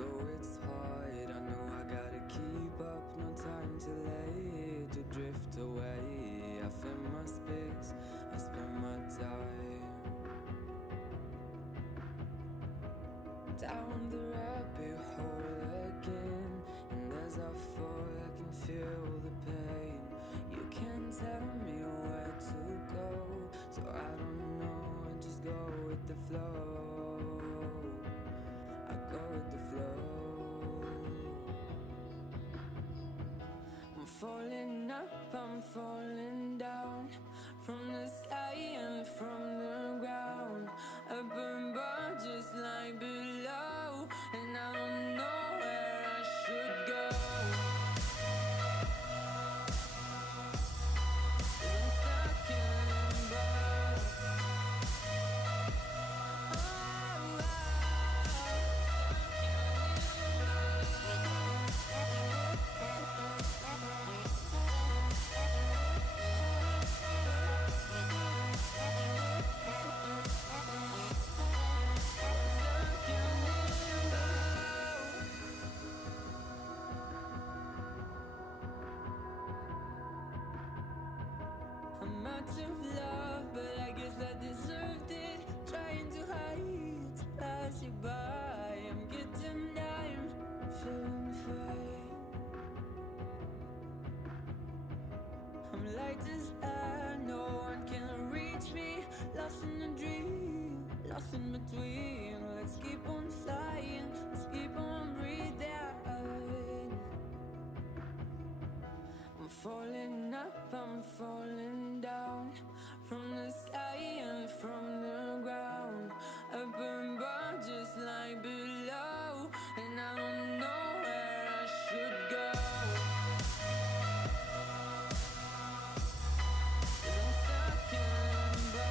Although it's hard, I know I gotta keep up. No time to late to drift away. I fill my space, I spend my time down the rabbit hole again. And as I fall, I can feel the pain. You can't tell me where to go, so I don't know, I just go with the flow. I go with the flow. I'm falling up, I'm falling down, from the sky and from the ground. Up above just like below, and I don't know where I should go. 'Cause I'm stuck in limbo. I'm out of love, but I guess I deserved it. Trying to hide, to pass you by. I'm getting time, feeling fine. I'm light as air, no one can reach me. Lost in a dream, lost in between. Let's keep on flying, let's keep on breathing. I'm falling up, I'm falling down, from the sky and from the ground. Up above just like below, and I don't know where I should go. 'Cause I'm stuck in limbo.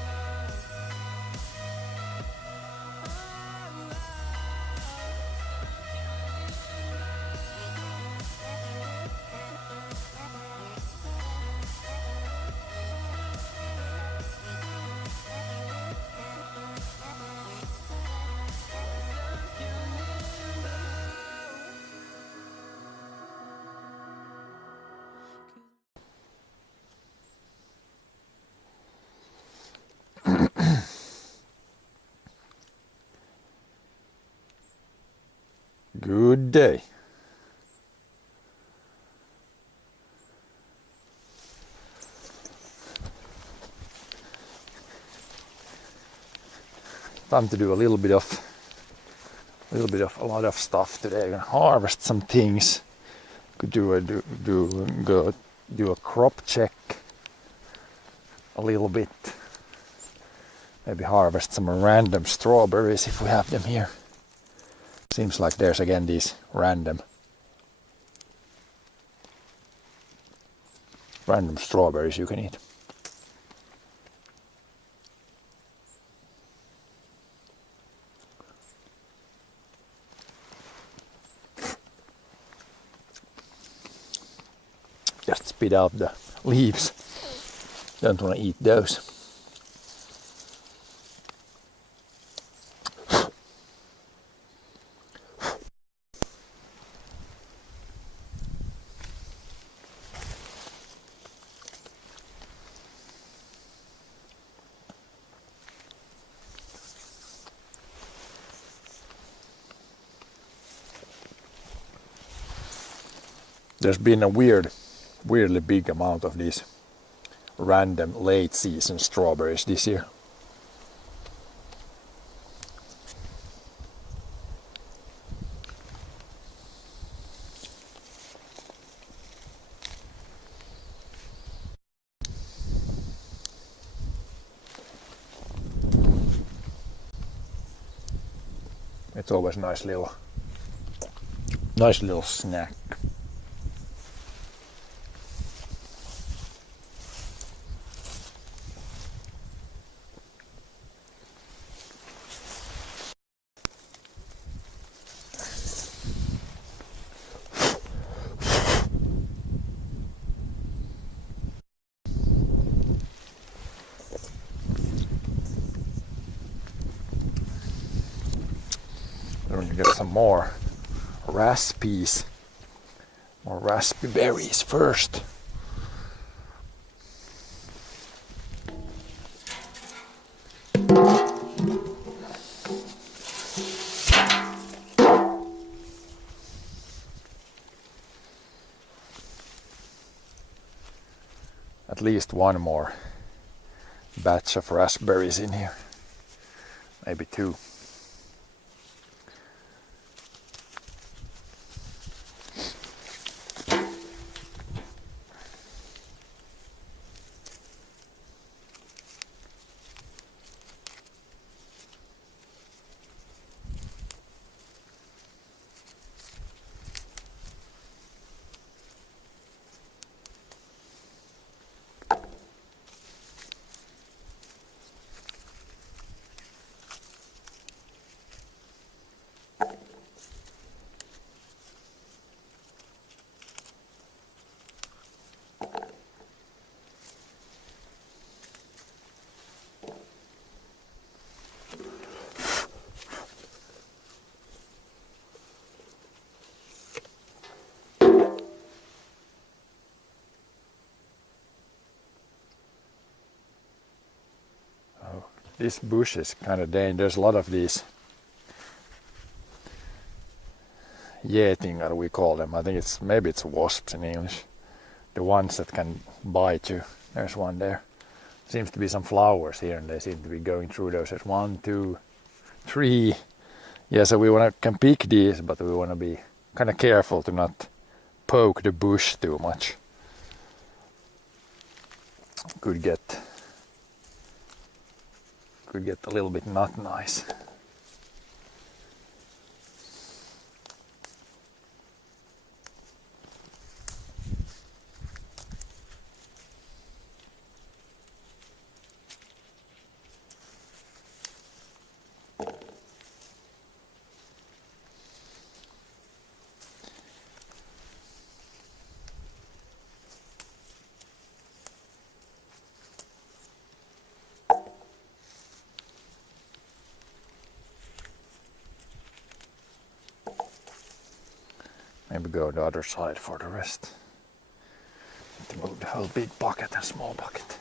Good day. Time to do a lot of stuff today. I'm gonna harvest some things. Could go do a crop check a little bit. Maybe harvest some random strawberries if we have them here. Seems like there's again these random strawberries you can eat. Just spit out the leaves. Don't want to eat those. There's been a weirdly big amount of these random late season strawberries this year. It's always a nice little snack. I'm gonna get some more raspies or raspberry berries first. At least one more batch of raspberries in here, maybe two. This bush is kind of dangerous. There's a lot of these getingar, we call them. I think maybe it's wasps in English. The ones that can bite you. There's one there. Seems to be some flowers here, and they seem to be going through those. There's 1, 2, 3. Yeah, so we can pick these, but we want to be kind of careful to not poke the bush too much. Could get a little bit not nice. Maybe go the other side for the rest. To move the whole big bucket and small bucket.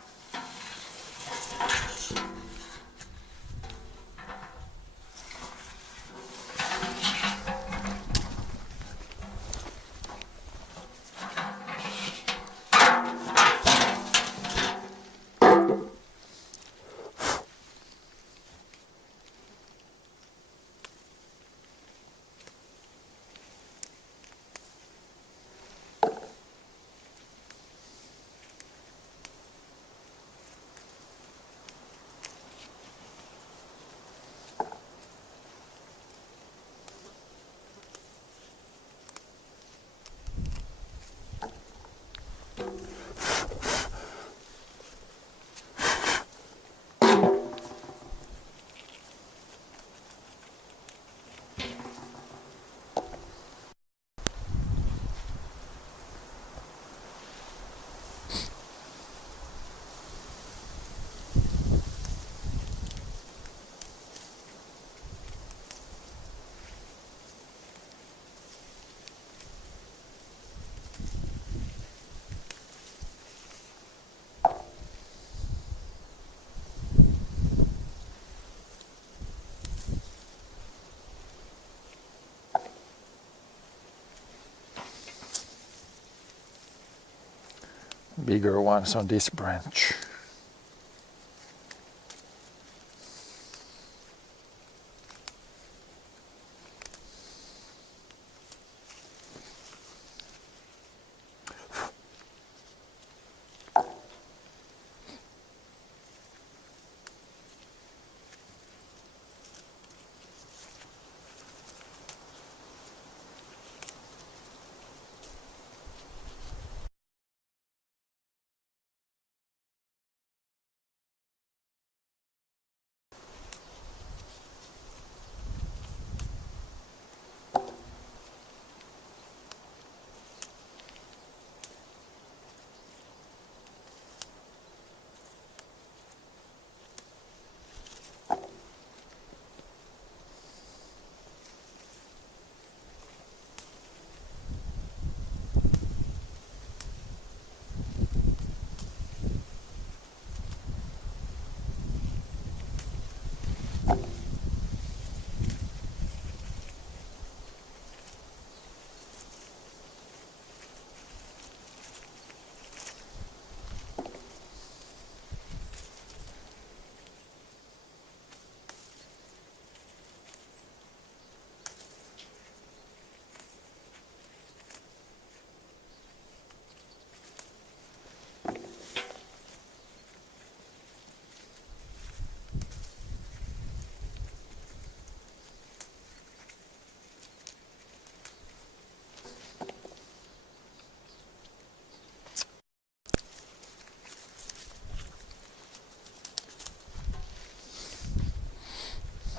Bigger ones on this branch.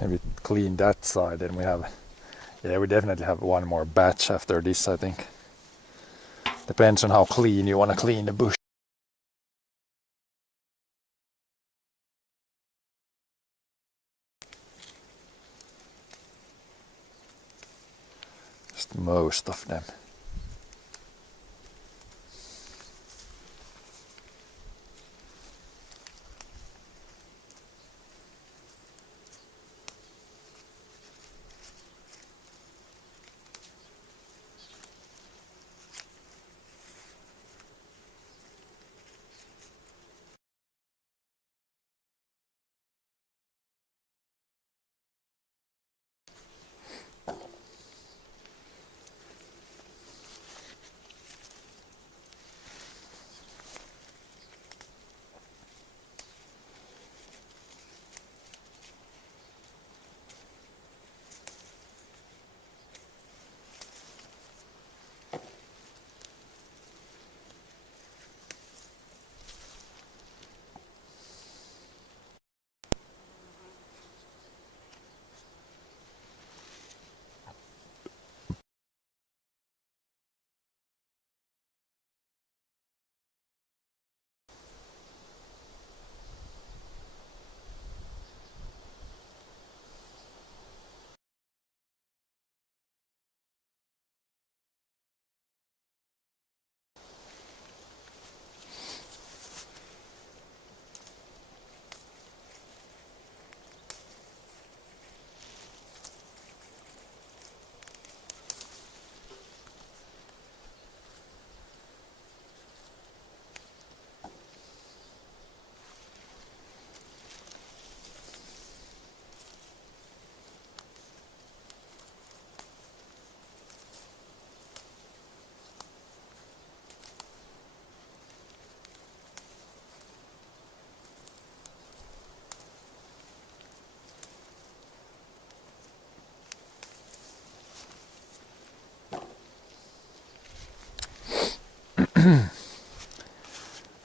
maybe clean that side, and we have, yeah, we definitely have one more batch after this, I think. Depends on how clean you want to clean the bush. Just most of them.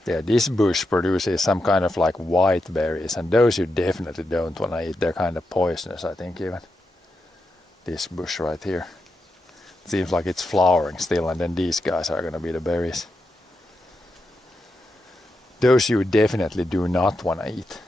Yeah, this bush produces some kind of like white berries, and those you definitely don't want to eat. They're kind of poisonous, I think, even. This bush right here. It seems like it's flowering still, and then these guys are going to be the berries. Those you definitely do not want to eat.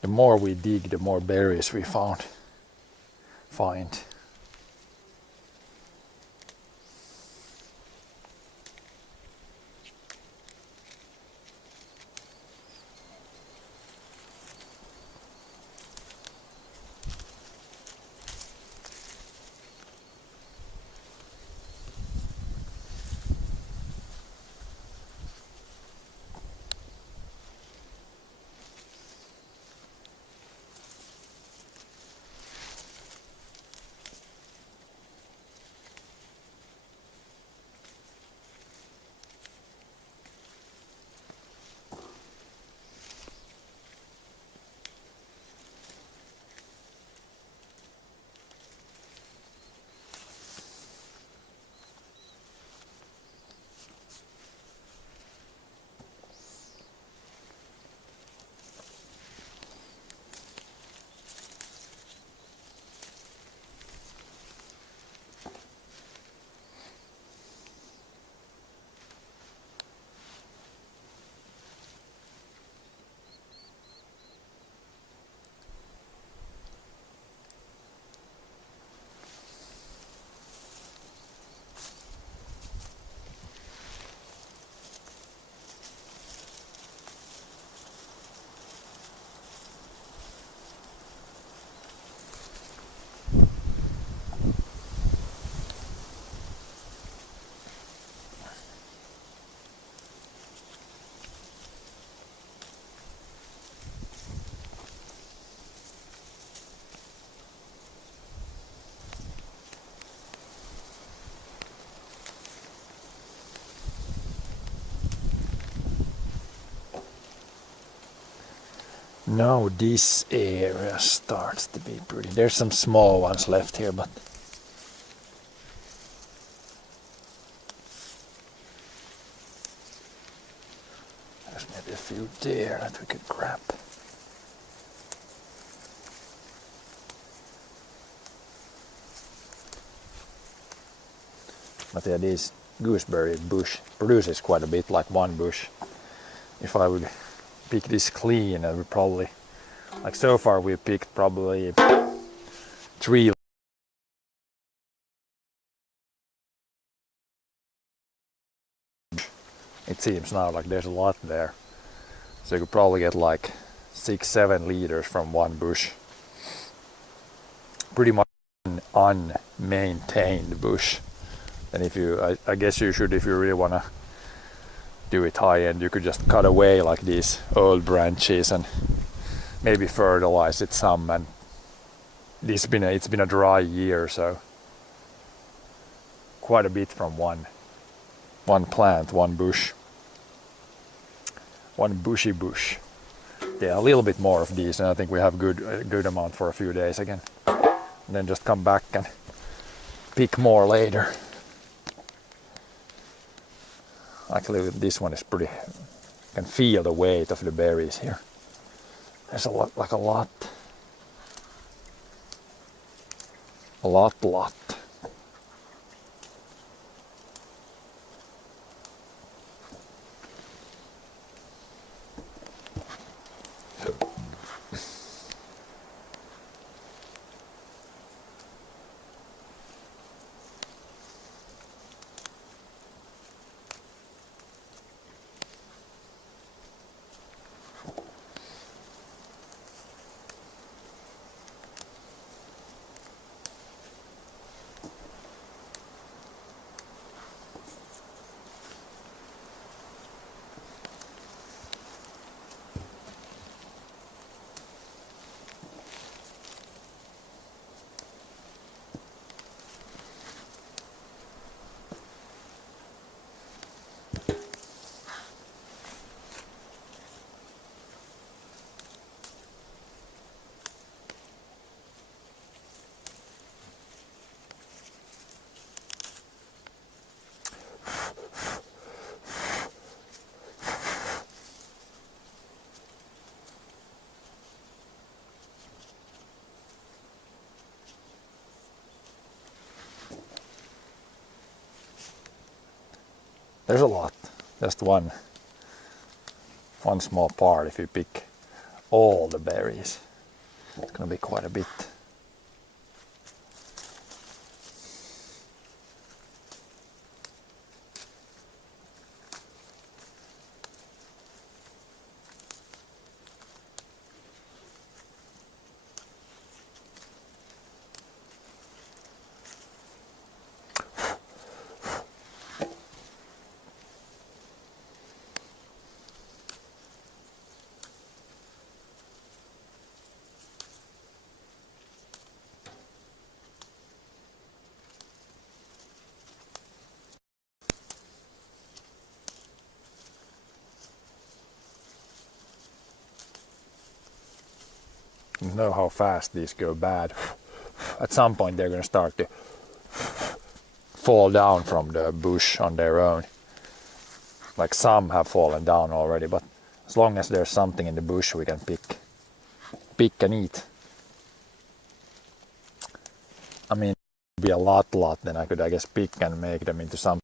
The more we dig, the more berries we find. Now this area starts to be pretty. There's some small ones left here, but there's maybe a few there that we could grab. But yeah, this gooseberry bush produces quite a bit, like one bush. If I would pick this clean, I would probably, like so far we picked probably 3. It seems now like there's a lot there. So you could probably get like 6-7 liters from one bush. Pretty much an unmaintained bush. And if you, I guess you should, if you really want to do it high end, you could just cut away like these old branches and maybe fertilize it some. And it's been a dry year, so quite a bit from one plant, one bush, one bushy bush. Yeah, a little bit more of these, and I think we have a good amount for a few days again. And then just come back and pick more later. Actually, this one is pretty. You can feel the weight of the berries here. There's a lot. A lot. There's a lot. Just one small part. If you pick all the berries, it's gonna be quite a bit. You know how fast these go bad. At some point they're going to start to fall down from the bush on their own. Like some have fallen down already, but as long as there's something in the bush we can pick and eat. I mean, it would be a lot, then I could, I guess, pick and make them into some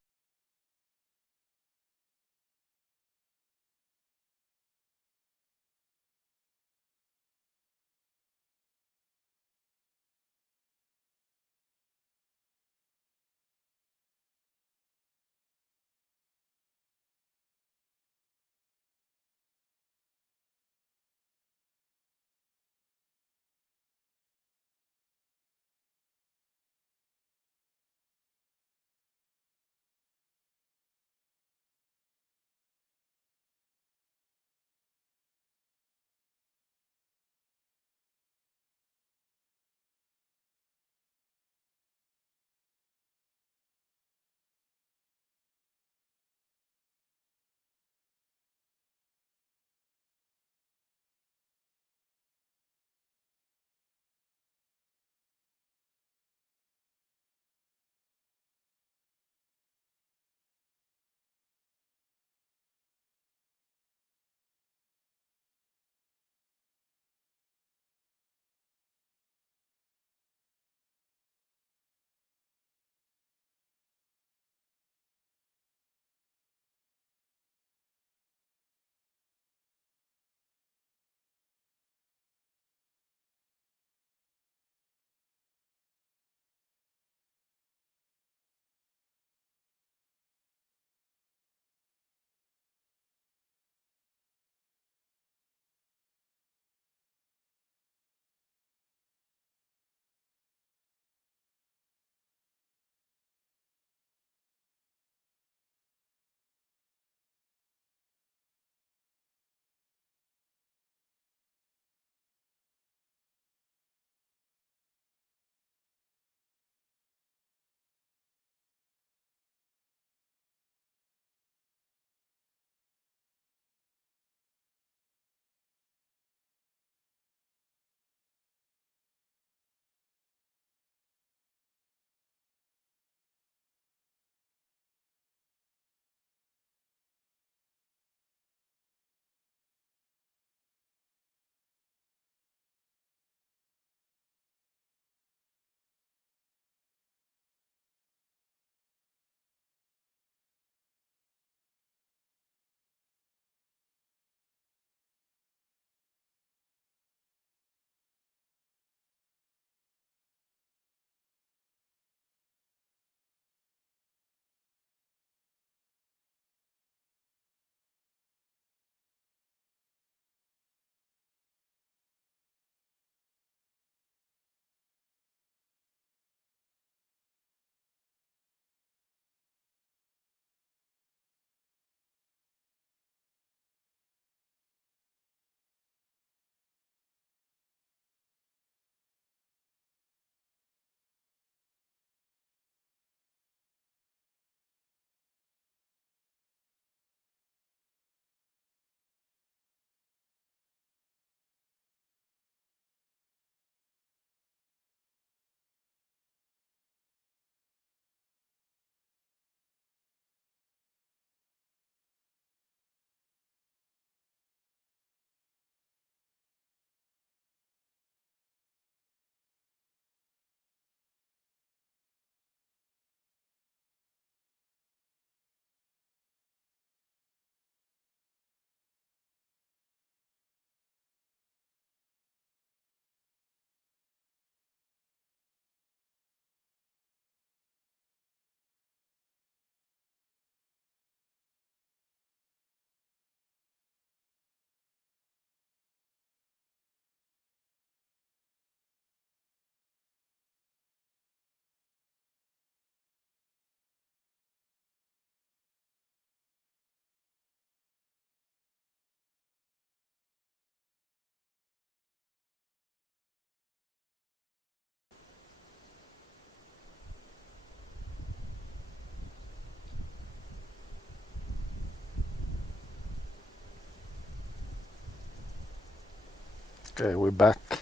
Okay, we're back.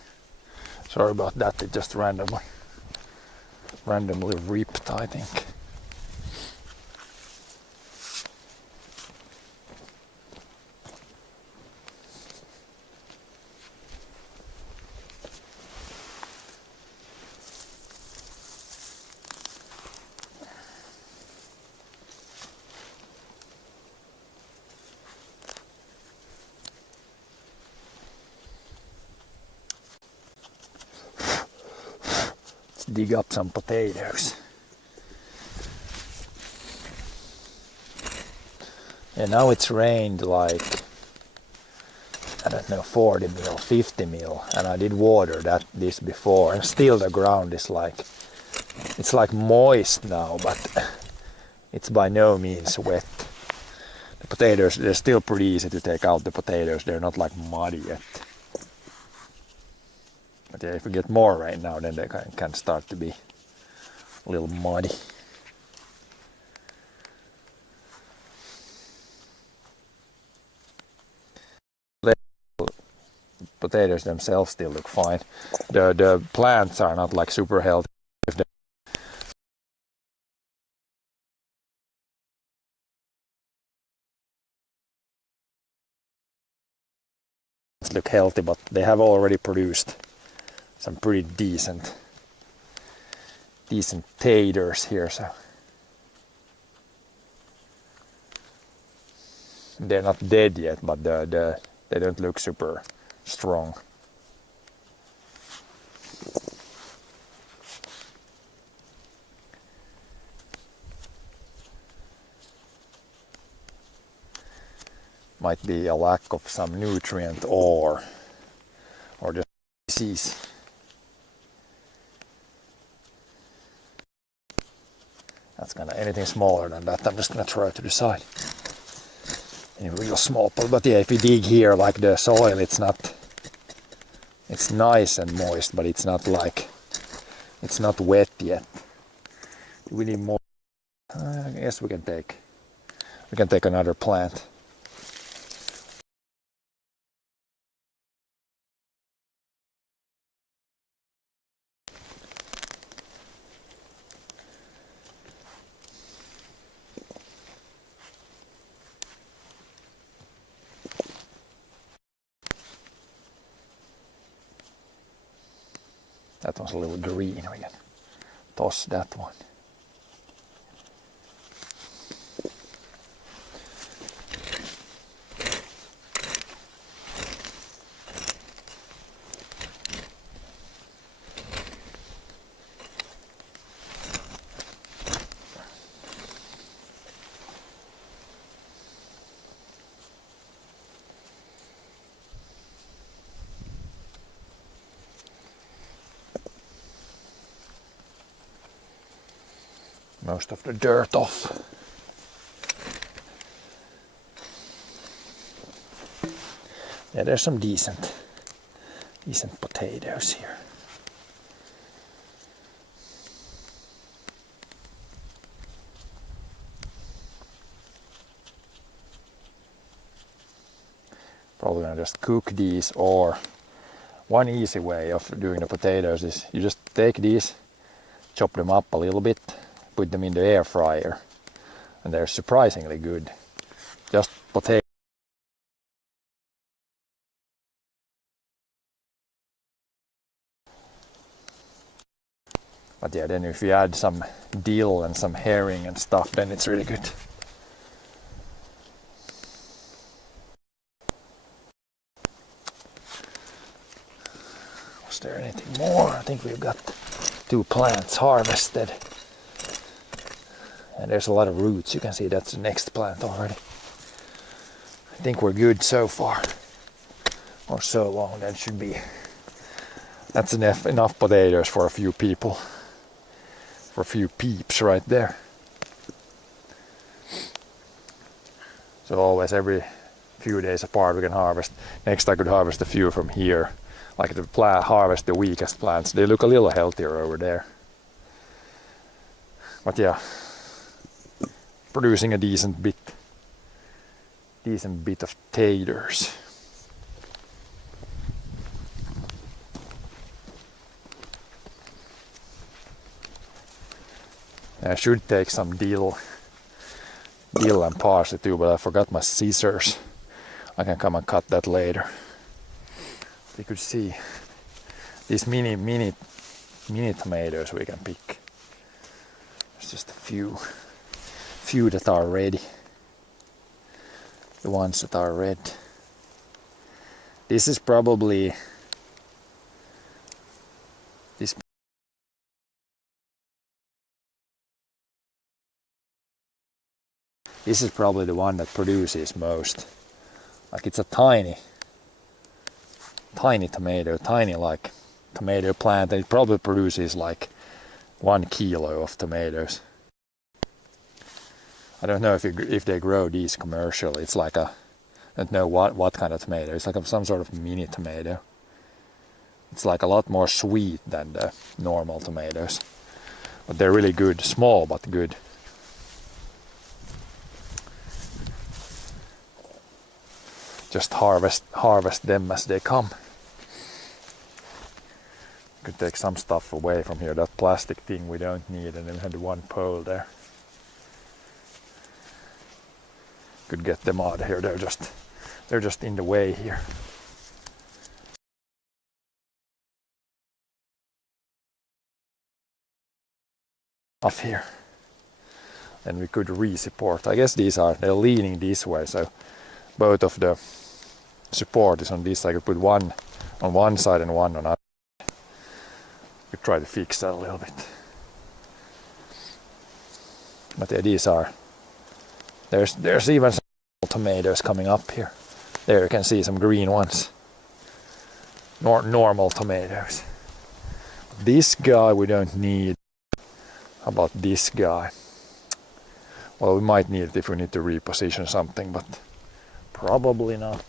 Sorry about that, it just randomly ripped, I think. Let's dig up some potatoes. And now it's rained like, I don't know, 40 mil, 50 mil, and I did water this before, and still the ground is like, it's like moist now, but it's by no means wet. The potatoes, they're still pretty easy to take out the potatoes, they're not like muddy yet. But yeah, if we get more rain now, then they can start to be a little muddy. Potatoes themselves still look fine. The plants are not like super healthy. If they look healthy, but they have already produced some pretty decent taters here, so they're not dead yet, but they don't look super strong. Might be a lack of some nutrient or just disease. That's gonna, anything smaller than that, I'm just gonna try to decide. Any real small pot, but yeah, if you dig here, like the soil, it's nice and moist, but it's not wet yet. We need more. I guess we can take another plant. That one's a little green, we can toss that one. Most of the dirt off. Yeah, there's some decent potatoes here. Probably gonna just cook these, or one easy way of doing the potatoes is you just take these, chop them up a little bit, put them in the air fryer, and they're surprisingly good. Just potato. But yeah, then if you add some dill and some herring and stuff, then it's really good. Was there anything more? I think we've got 2 plants harvested. And there's a lot of roots. You can see that's the next plant already. I think we're good so far. Or so long. That should be. That's enough potatoes for a few people. For a few peeps right there. So always every few days apart we can harvest. Next I could harvest a few from here. Like to harvest the weakest plants. They look a little healthier over there. But yeah. Producing a decent bit of taters. I should take some dill and parsley too, but I forgot my scissors. I can come and cut that later. You could see these mini tomatoes we can pick. There's just a few that are ready. The ones that are red. This is probably this. This is probably the one that produces most. Like it's a tiny tomato, tiny like tomato plant, and it probably produces like 1 kilo of tomatoes. I don't know if they grow these commercially. It's like I don't know what kind of tomato. It's like some sort of mini tomato. It's like a lot more sweet than the normal tomatoes, but they're really good. Small but good. Just harvest them as they come. Could take some stuff away from here. That plastic thing we don't need, and then we had 1 pole there. Could get them out of here. They're just in the way here. Off here. And we could re-support. I guess they're leaning this way, so both of the support is on this. I could put one on one side and one on other. Could try to fix that a little bit. But yeah, there's even some tomatoes coming up here. There you can see some green ones. Normal tomatoes. This guy we don't need. How about this guy? Well, we might need it if we need to reposition something, but probably not.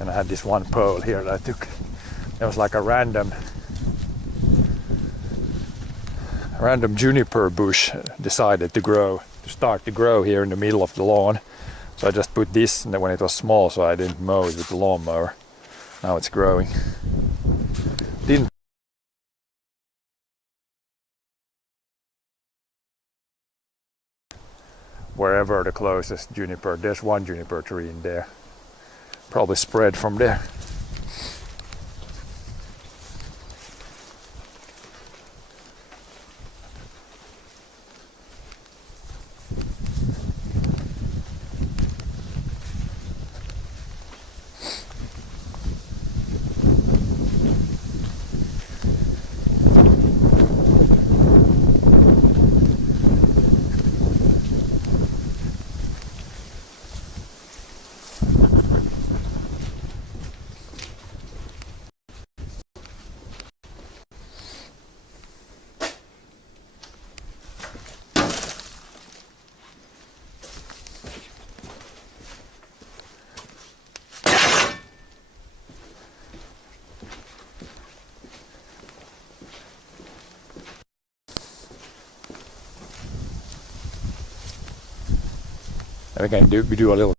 And I had this 1 pole here that I took. There was like a random juniper bush decided to start to grow here in the middle of the lawn. So I just put this when it was small, so I didn't mow it with the lawnmower. Now it's growing. Wherever the closest juniper, there's 1 juniper tree in there. Probably spread from there. We can do a little.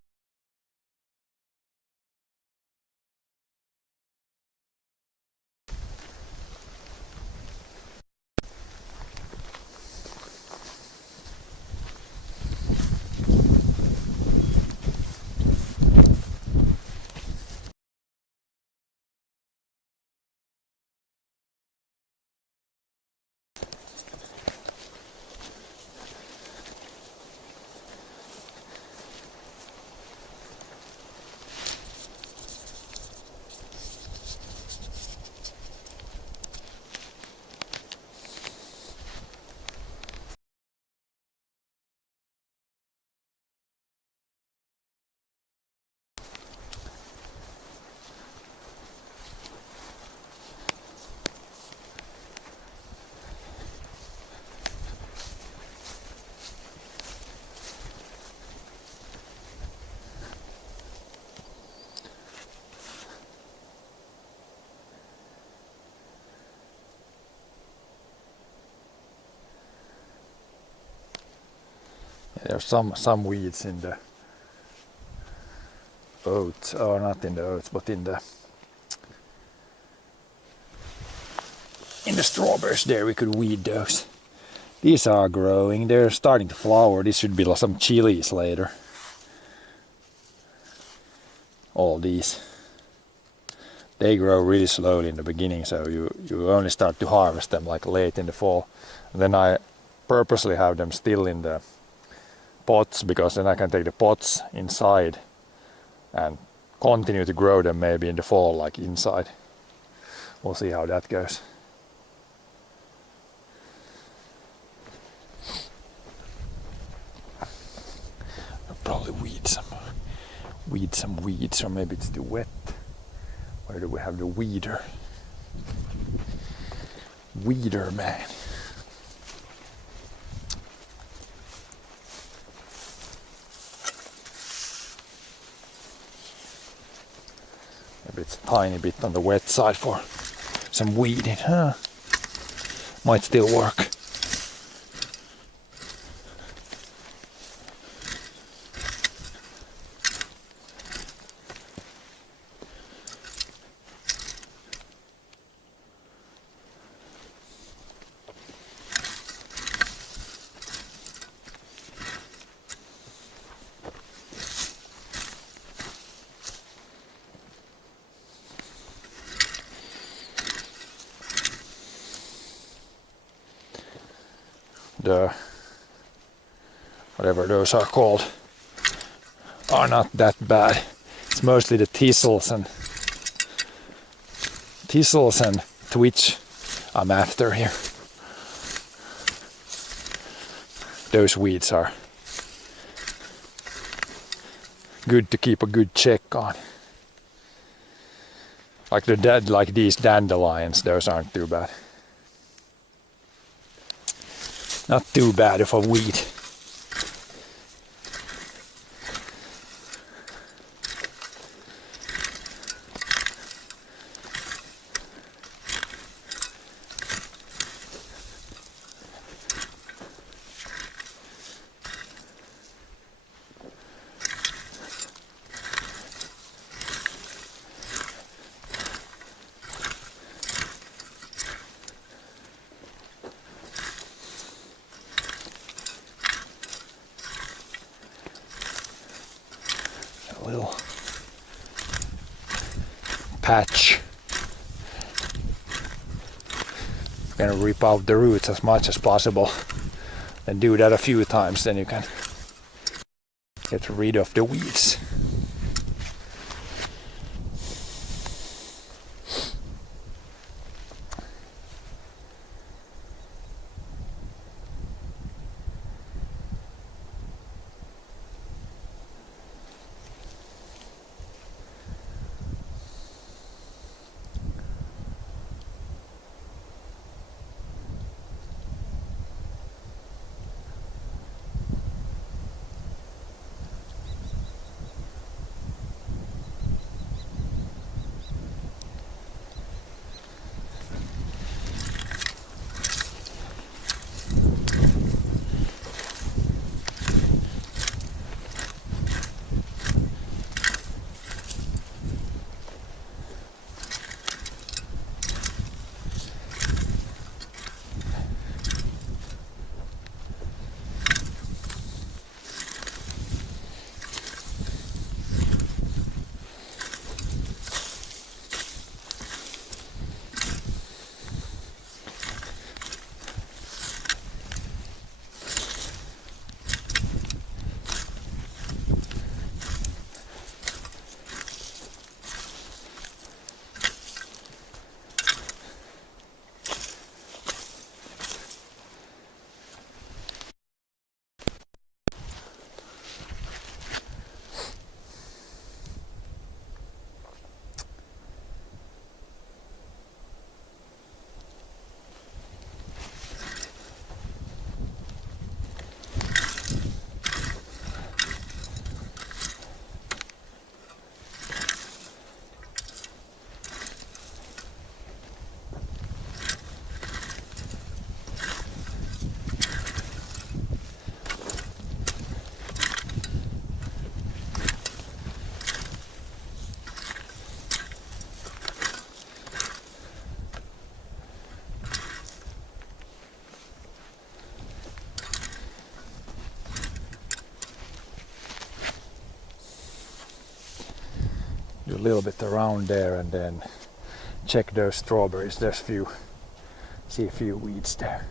There's some weeds in the oats, or not in the oats, but in the strawberries there. We could weed those. These are growing, they're starting to flower. This should be like some chilies later. All these. They grow really slowly in the beginning, so you only start to harvest them like late in the fall. And then I purposely have them still in the pots, because then I can take the pots inside and continue to grow them maybe in the fall, like inside. We'll see how that goes. I'll probably weed some weeds, or maybe it's too wet. Where do we have the weeder? Weeder man. Maybe it's a tiny bit on the wet side for some weeding, huh? Might still work. The whatever those are called are not that bad. It's mostly the thistles and twitch I'm after here. Those weeds are good to keep a good check on. Like these dandelions, those aren't too bad. Not too bad of a weed. Little patch. Gonna rip out the roots as much as possible and do that a few times, then you can get rid of the weeds. do a little bit around there and then check those strawberries. There's see a few weeds there.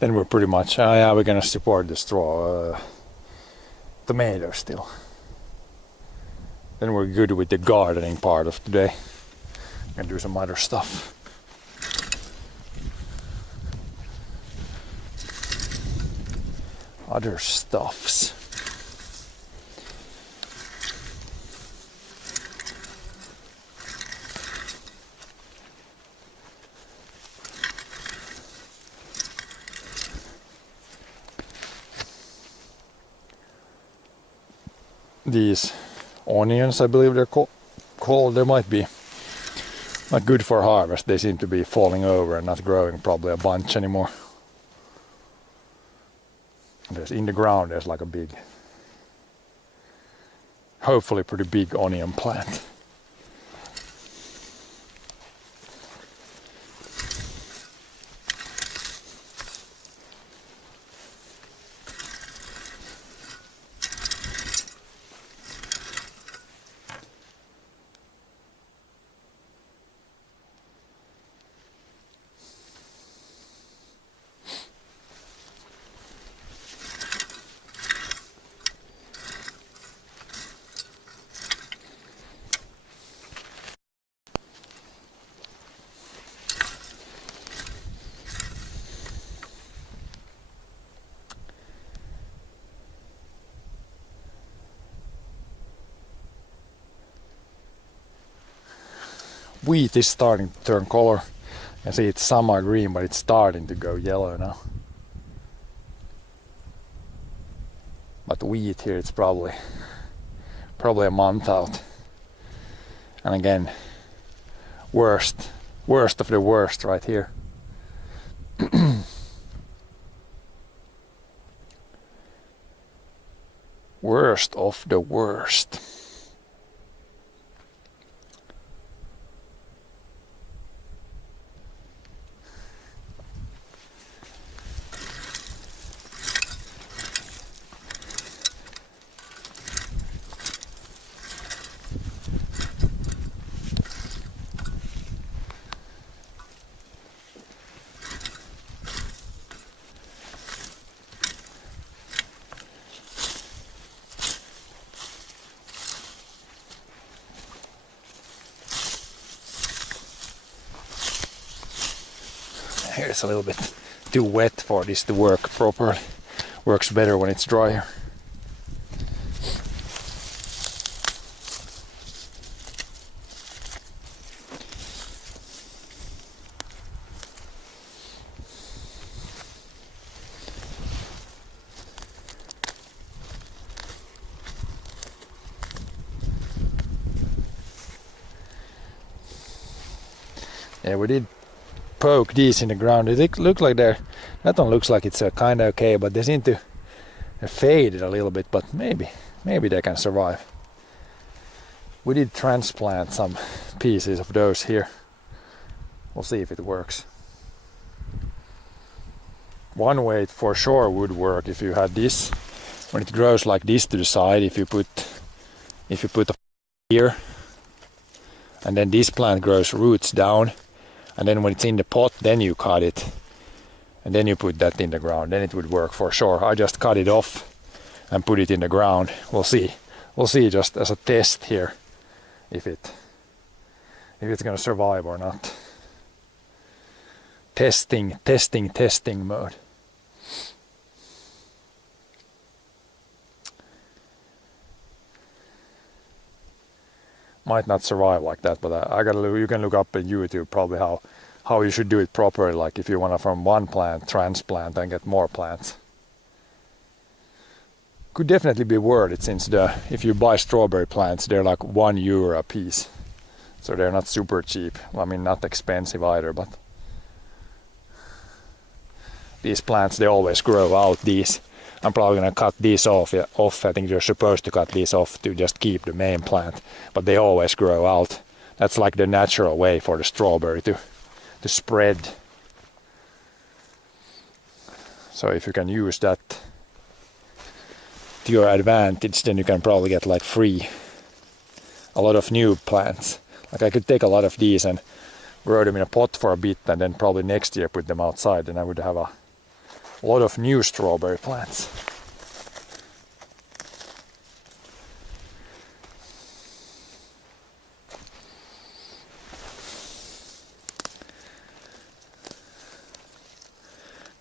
Then we're pretty much, yeah, we're gonna support the tomatoes still. Then we're good with the gardening part of today. Gonna do some other stuff. Other stuffs. These onions, I believe they're called, they might be not good for harvest. They seem to be falling over and not growing probably a bunch anymore. There's in the ground, there's like a big, hopefully pretty big onion plant. Wheat is starting to turn color. I see it's summer green, but it's starting to go yellow now. But wheat here, it's probably a month out. And again, worst of the worst right here. Worst of the worst. Here it's a little bit too wet for this to work properly. Works better when it's drier. Yeah, we did poke these in the ground. It look like that one looks like it's kind of okay, but they seem to fade a little bit, but maybe they can survive. We did transplant some pieces of those here. We'll see if it works. One way it for sure would work if you had this, when it grows like this to the side, if you put a here, and then this plant grows roots down, and then when it's in the pot, then you cut it, and then you put that in the ground, then it would work for sure. I just cut it off and put it in the ground. We'll see just as a test here if it's gonna survive or not. Testing mode. Might not survive like that, but you can look up on YouTube probably how you should do it properly, like if you want to from one plant transplant and get more plants. Could definitely be worth it, since if you buy strawberry plants, they're like €1 a piece, so they're not super cheap. I mean, not expensive either, but these plants, they always grow out. These I'm probably gonna cut these off. I think you're supposed to cut these off to just keep the main plant, but they always grow out. That's like the natural way for the strawberry to spread. So if you can use that to your advantage, then you can probably get like free a lot of new plants. Like I could take a lot of these and grow them in a pot for a bit, and then probably next year put them outside, and I would have a lot of new strawberry plants.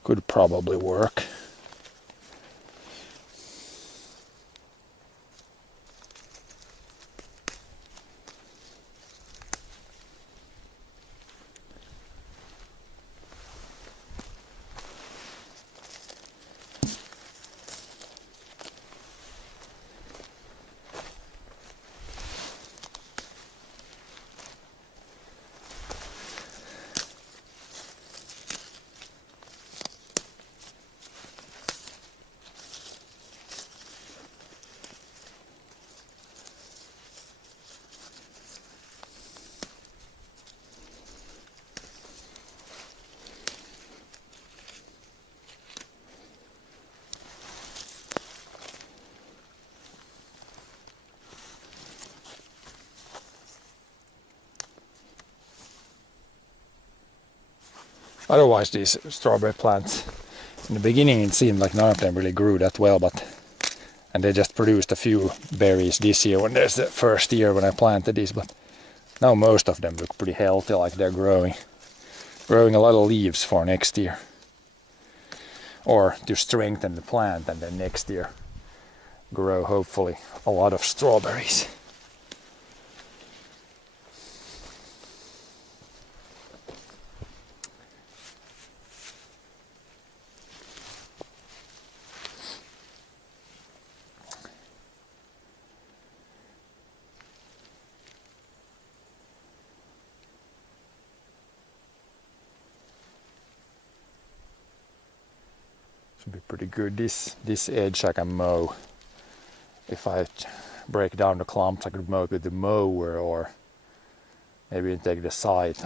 Could probably work. Otherwise, these strawberry plants, in the beginning it seemed like none of them really grew that well, and they just produced a few berries this year when there's the first year when I planted these, but now most of them look pretty healthy, like they're growing a lot of leaves for next year. Or to strengthen the plant and then next year grow hopefully a lot of strawberries. Be pretty good. This edge I can mow. If I break down the clumps, I could mow it with the mower, or maybe take the scythe,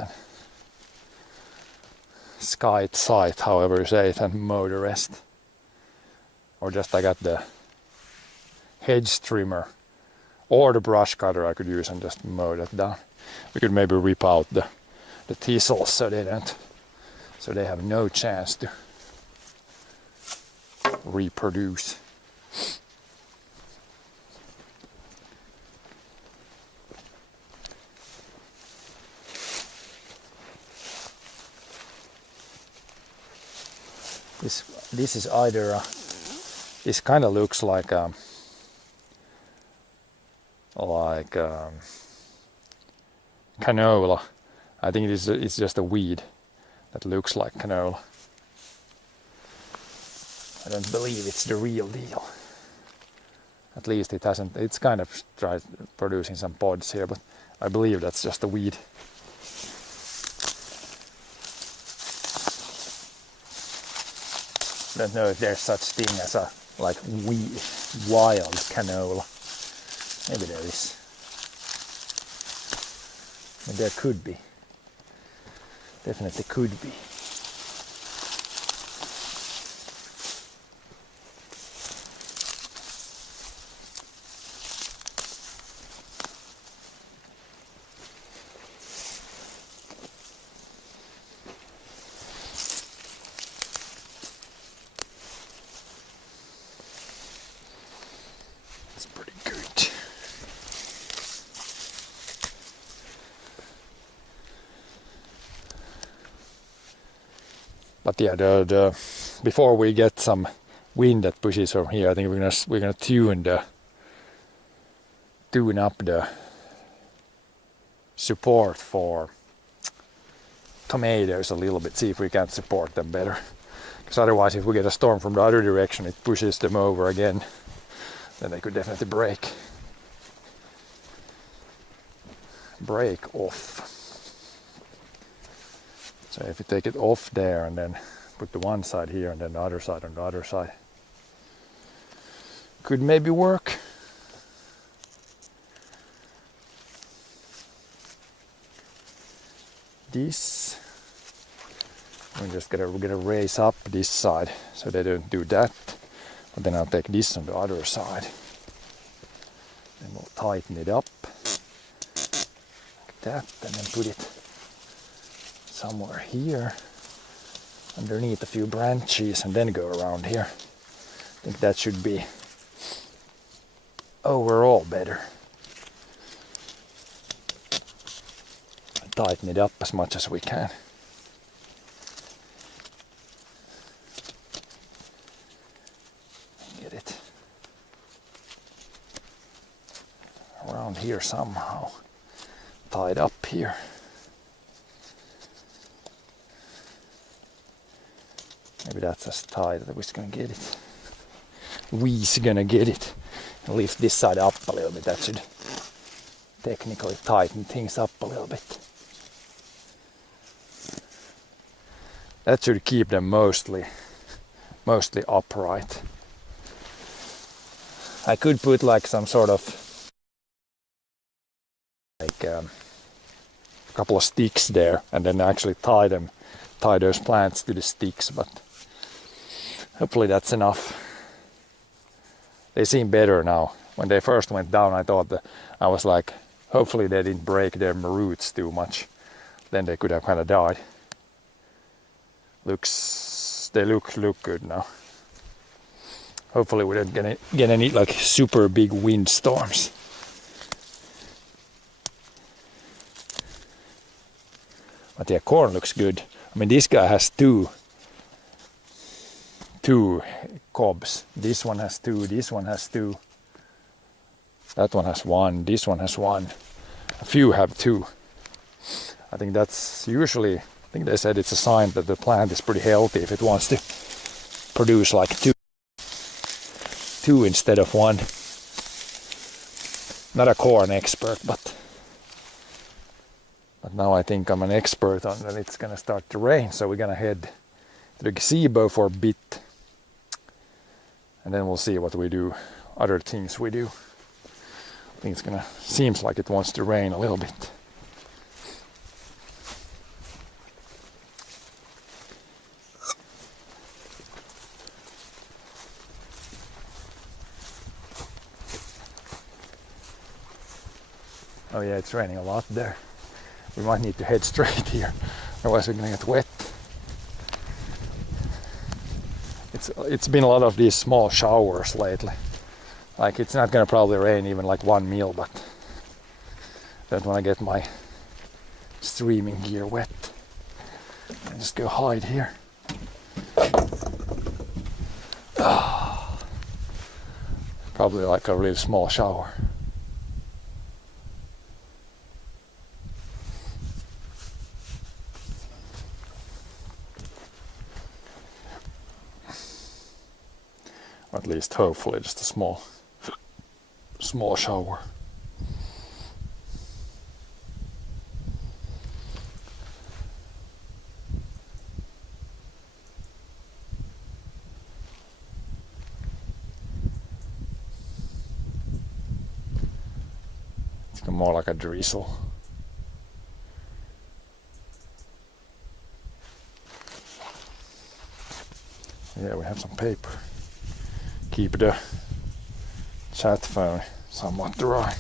however you say it, and mow the rest. Or just I got the hedge trimmer or the brush cutter I could use and just mow that down. We could maybe rip out the thistles so they have no chance to reproduce. This is either this kind of looks like canola. I think it's just a weed that looks like canola. I don't believe it's the real deal. At least it hasn't. It's kind of tried producing some pods here, but I believe that's just a weed. Don't know if there's such thing as a wild canola. Maybe there is. And there could be. Definitely could be. But yeah, the before we get some wind that pushes from here, I think we're gonna tune up the support for tomatoes a little bit, see if we can support them better. Because otherwise, if we get a storm from the other direction, it pushes them over again. Then they could definitely break off. So if you take it off there and then put the one side here and then the other side on the other side, could maybe work. This, we're gonna raise up this side so they don't do that. But then I'll take this on the other side. Then we'll tighten it up like that, and then put it somewhere here underneath a few branches, and then go around here. I think that should be overall better. Tighten it up as much as we can. Get it around here somehow. Tied up here. Maybe that's as tight that we're gonna get it. We's gonna get it. And lift this side up a little bit. That should technically tighten things up a little bit. That should keep them mostly upright. I could put like some sort of like a couple of sticks there, and then actually tie those plants to the sticks, but hopefully that's enough. They seem better now. When they first went down, I thought that I was like, hopefully they didn't break their roots too much. Then they could have kind of died. They look good now. Hopefully we don't get any like super big windstorms. But yeah, corn looks good. I mean, this guy has two cobs. This one has two, this one has two. That one has one, this one has one. A few have two. I think that's usually, I think they said it's a sign that the plant is pretty healthy if it wants to produce like two instead of one. Not a corn expert, but now I think I'm an expert on that it's gonna start to rain, so we're gonna head to the gazebo for a bit, and then we'll see what we do, other things we do. I think seems like it wants to rain a little bit. Oh yeah, it's raining a lot there. We might need to head straight here, otherwise we're gonna get wet. It's been a lot of these small showers lately. Like, it's not gonna probably rain even like 1 mil, but I don't want to get my streaming gear wet. I just go hide here. Probably like a really small shower. At least hopefully just a small shower. It's more like a drizzle. Yeah, we have some paper. Keep the chat phone somewhat dry.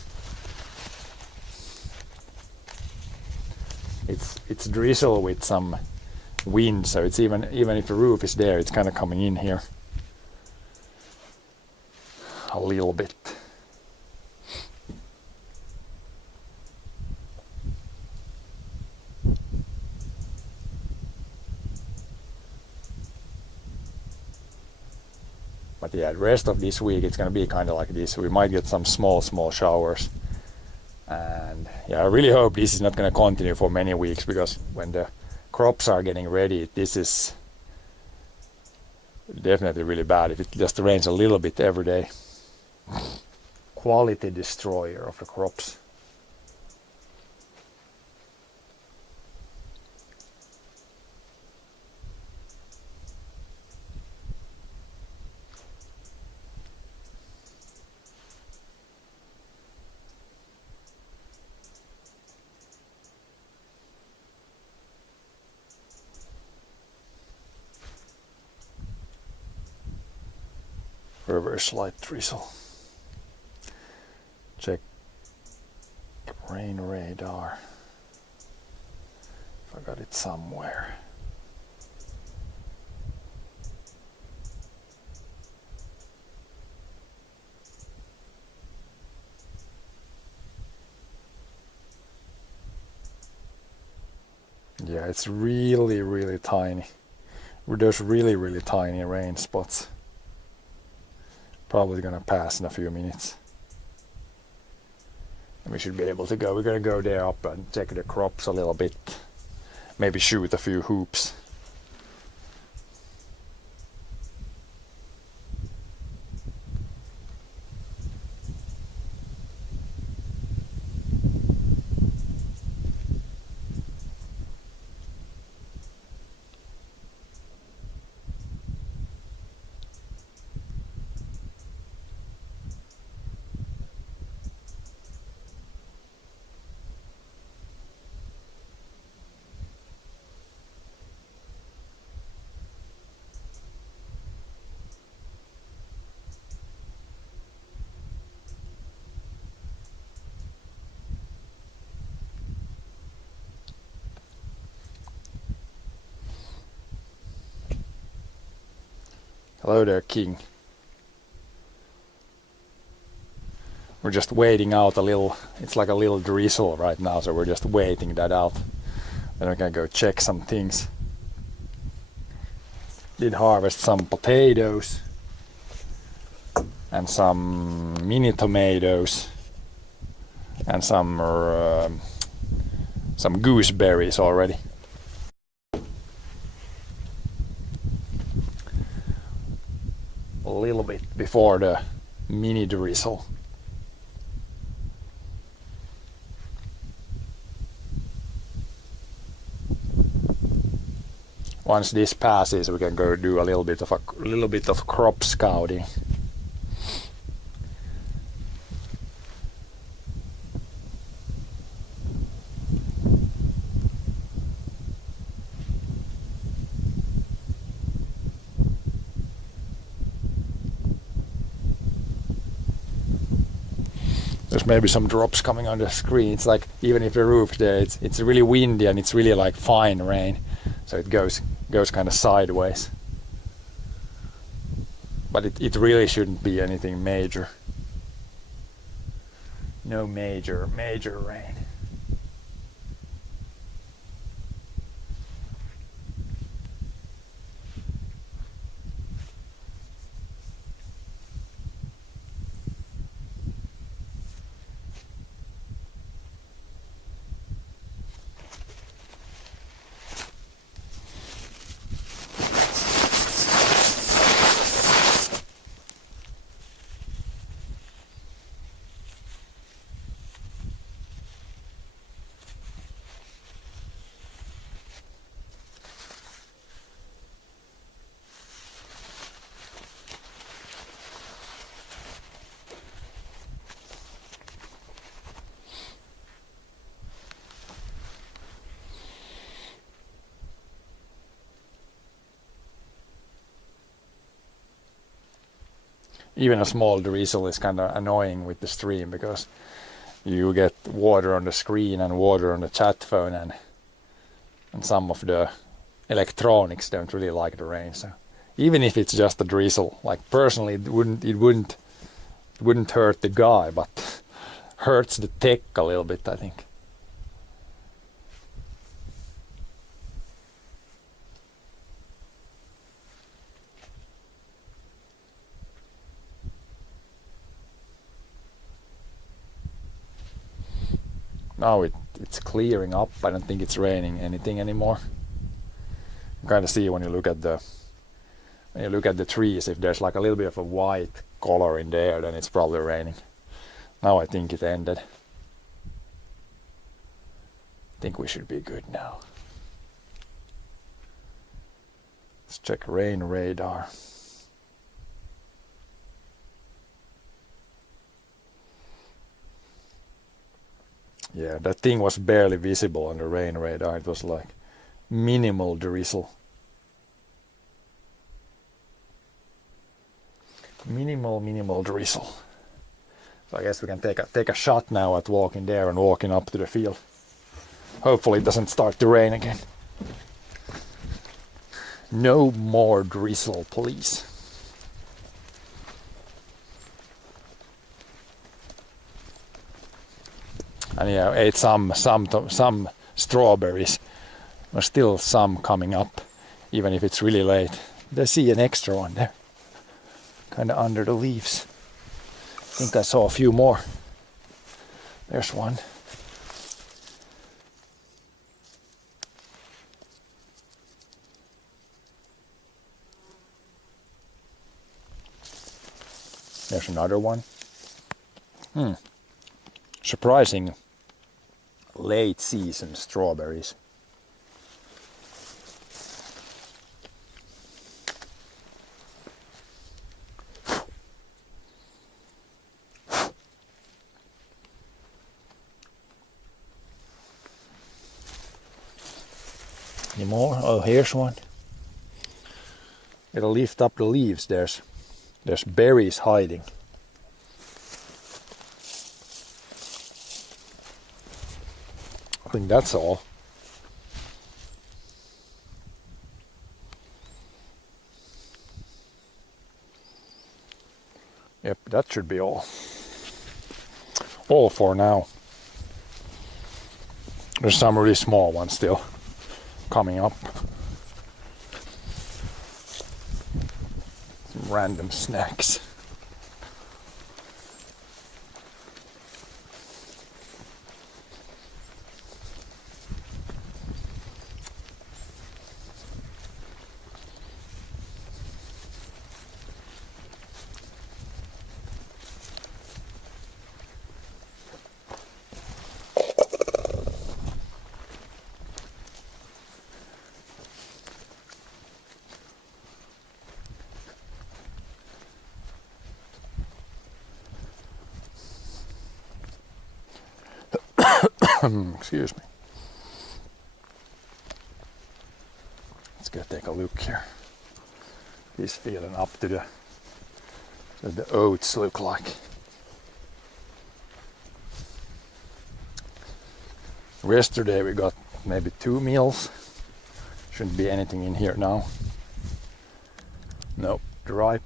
It's drizzle with some wind, so it's even if the roof is there, it's kind of coming in here a little bit. But yeah, the rest of this week it's gonna be kind of like this. We might get some small showers. And yeah, I really hope this is not gonna continue for many weeks, because when the crops are getting ready, this is definitely really bad if it just rains a little bit every day. Quality destroyer of the crops. Reverse light drizzle. Check rain radar. If I got it somewhere. Yeah, it's really, really tiny. There's really, really tiny rain spots. Probably gonna pass in a few minutes. And we should be able to go. We're gonna go there up and check the crops a little bit. Maybe shoot a few hoops. Hello there, King. We're just waiting out a little. It's like a little drizzle right now, so we're just waiting that out. Then we can go check some things. Did harvest some potatoes and some mini tomatoes and some gooseberries already. A little bit before the mini drizzle. Once this passes, we can go do a little bit of crop scouting. There's maybe some drops coming on the screen. It's like, even if the roof there, it's really windy and it's really like fine rain, so it goes kind of sideways. But it really shouldn't be anything major. No major rain. Even a small drizzle is kind of annoying with the stream, because you get water on the screen and water on the chat phone, and some of the electronics don't really like the rain. So even if it's just a drizzle, like personally, it wouldn't hurt the guy, but hurts the tech a little bit, I think. Now it's clearing up. I don't think it's raining anything anymore. You kind of see when you look at the trees, if there's like a little bit of a white color in there, then it's probably raining. Now I think it ended. I think we should be good now. Let's check rain radar. Yeah, that thing was barely visible on the rain radar. It was like minimal drizzle. Minimal drizzle. So I guess we can take a shot now at walking there and walking up to the field. Hopefully it doesn't start to rain again. No more drizzle, please. And yeah, ate some strawberries. There's still some coming up, even if it's really late. I see an extra one there, kind of under the leaves. I think I saw a few more. There's one. There's another one. Surprising late season strawberries. Any more? Oh, here's one. It'll lift up the leaves. There's berries hiding. I think that's all. Yep, that should be all. All for now. There's some really small ones still coming up. Some random snacks. Excuse me. Let's go take a look here. He's feeling up to the oats look like. Yesterday we got maybe 2 meals. Shouldn't be anything in here now. Nope, dry.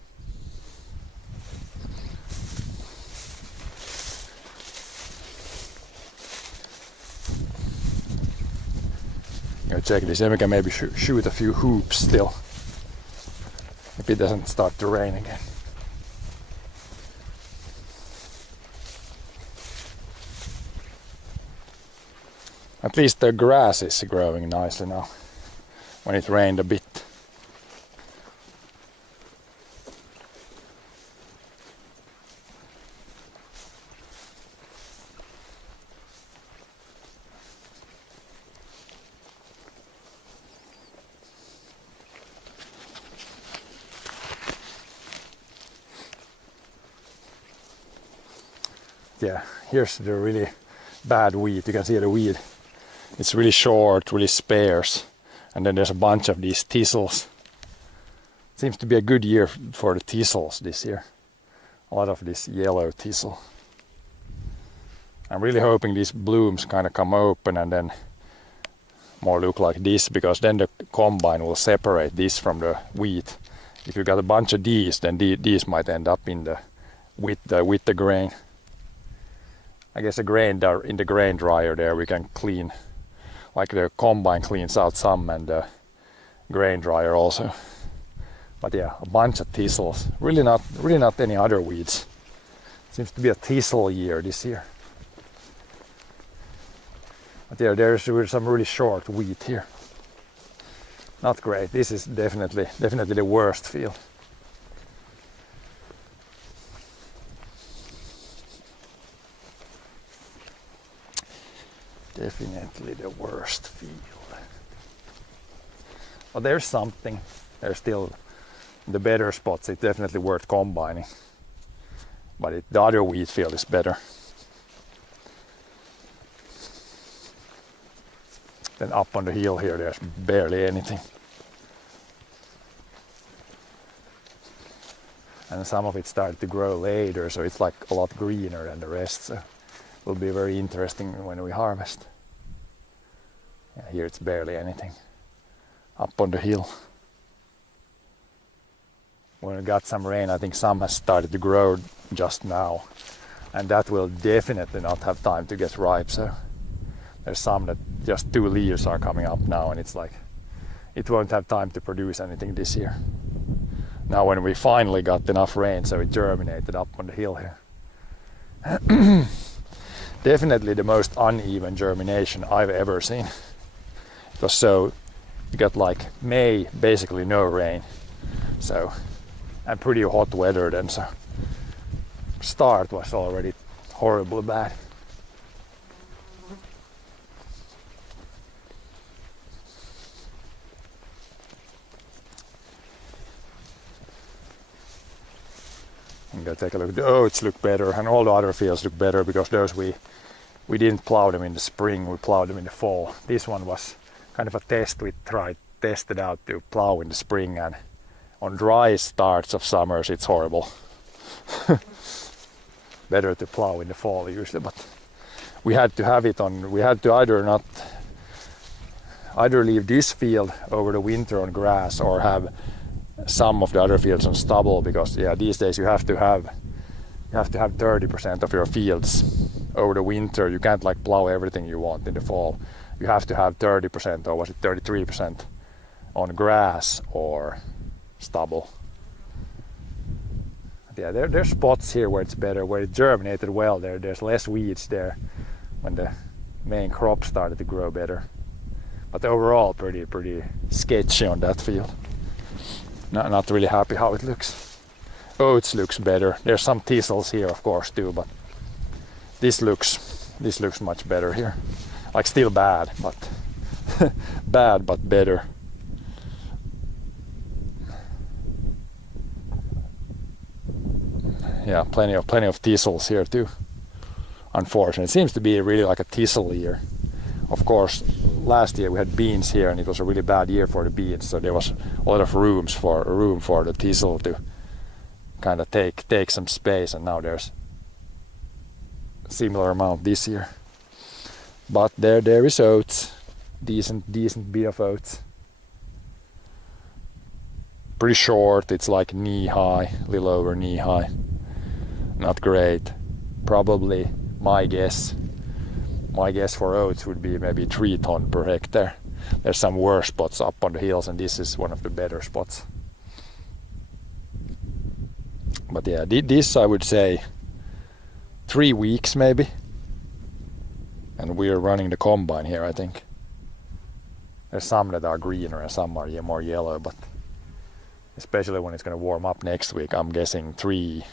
Check this, and we can maybe shoot a few hoops still, if it doesn't start to rain again. At least the grass is growing nicely now, when it rained a bit. Yeah, here's the really bad weed. You can see the weed. It's really short, really sparse. And then there's a bunch of these thistles. Seems to be a good year for the thistles this year. A lot of this yellow thistle. I'm really hoping these blooms kind of come open and then more look like this, because then the combine will separate this from the wheat. If you got a bunch of these, then these might end up in the with the grain. I guess in the grain dryer there we can clean, like the combine cleans out some and the grain dryer also. But yeah, a bunch of thistles. Really not any other weeds. Seems to be a thistle year this year. But yeah, there's some really short wheat here. Not great. This is definitely the worst field. Definitely the worst field. But there's something. There's still the better spots. It's definitely worth combining. But the other wheat field is better. Then up on the hill here, there's barely anything. and some of it started to grow later, so it's like a lot greener than the rest. So it will be very interesting when we harvest. Yeah, here it's barely anything up on the hill. When we got some rain, I think some has started to grow just now, and that will definitely not have time to get ripe. So there's some that just 2 leaves are coming up now, and it's like it won't have time to produce anything this year. Now when we finally got enough rain, so it germinated up on the hill here. Definitely the most uneven germination I've ever seen. It was so, you got like May, basically no rain, so, and pretty hot weather then, so start was already horribly bad. I'm gonna take a look. The oats look better, and all the other fields look better because those we didn't plow them in the spring, we plowed them in the fall. This one was kind of a test. We tested out to plow in the spring, and on dry starts of summers it's horrible. Better to plow in the fall usually, but we had to have it on. We had to either leave this field over the winter on grass or have some of the other fields on stubble, because yeah, these days you have to have 30% of your fields over the winter. You can't like plow everything you want in the fall. You have to have 30%, or was it 33%, on grass or stubble. Yeah, there's spots here where it's better, where it germinated well. There's less weeds there when the main crop started to grow better. But overall, pretty sketchy on that field. Not really happy how it looks. Oats looks better. There's some thistles here, of course, too, but this looks much better here. Like still bad, but bad but better. Yeah, plenty of thistles here too. Unfortunately, it seems to be really like a thistle year. Of course, last year we had beans here, and it was a really bad year for the beans, so there was a lot of room for the thistle to kind of take some space, and now there's a similar amount this year. But there is oats, decent bit of oats. Pretty short, it's like knee high, a little over knee high. Not great. Probably my guess for oats would be maybe 3 ton per hectare. There's some worse spots up on the hills, and this is one of the better spots. But yeah, this I would say 3 weeks maybe. And we're running the combine here, I think. There's some that are greener and some are more yellow, but especially when it's going to warm up next week, I'm guessing 3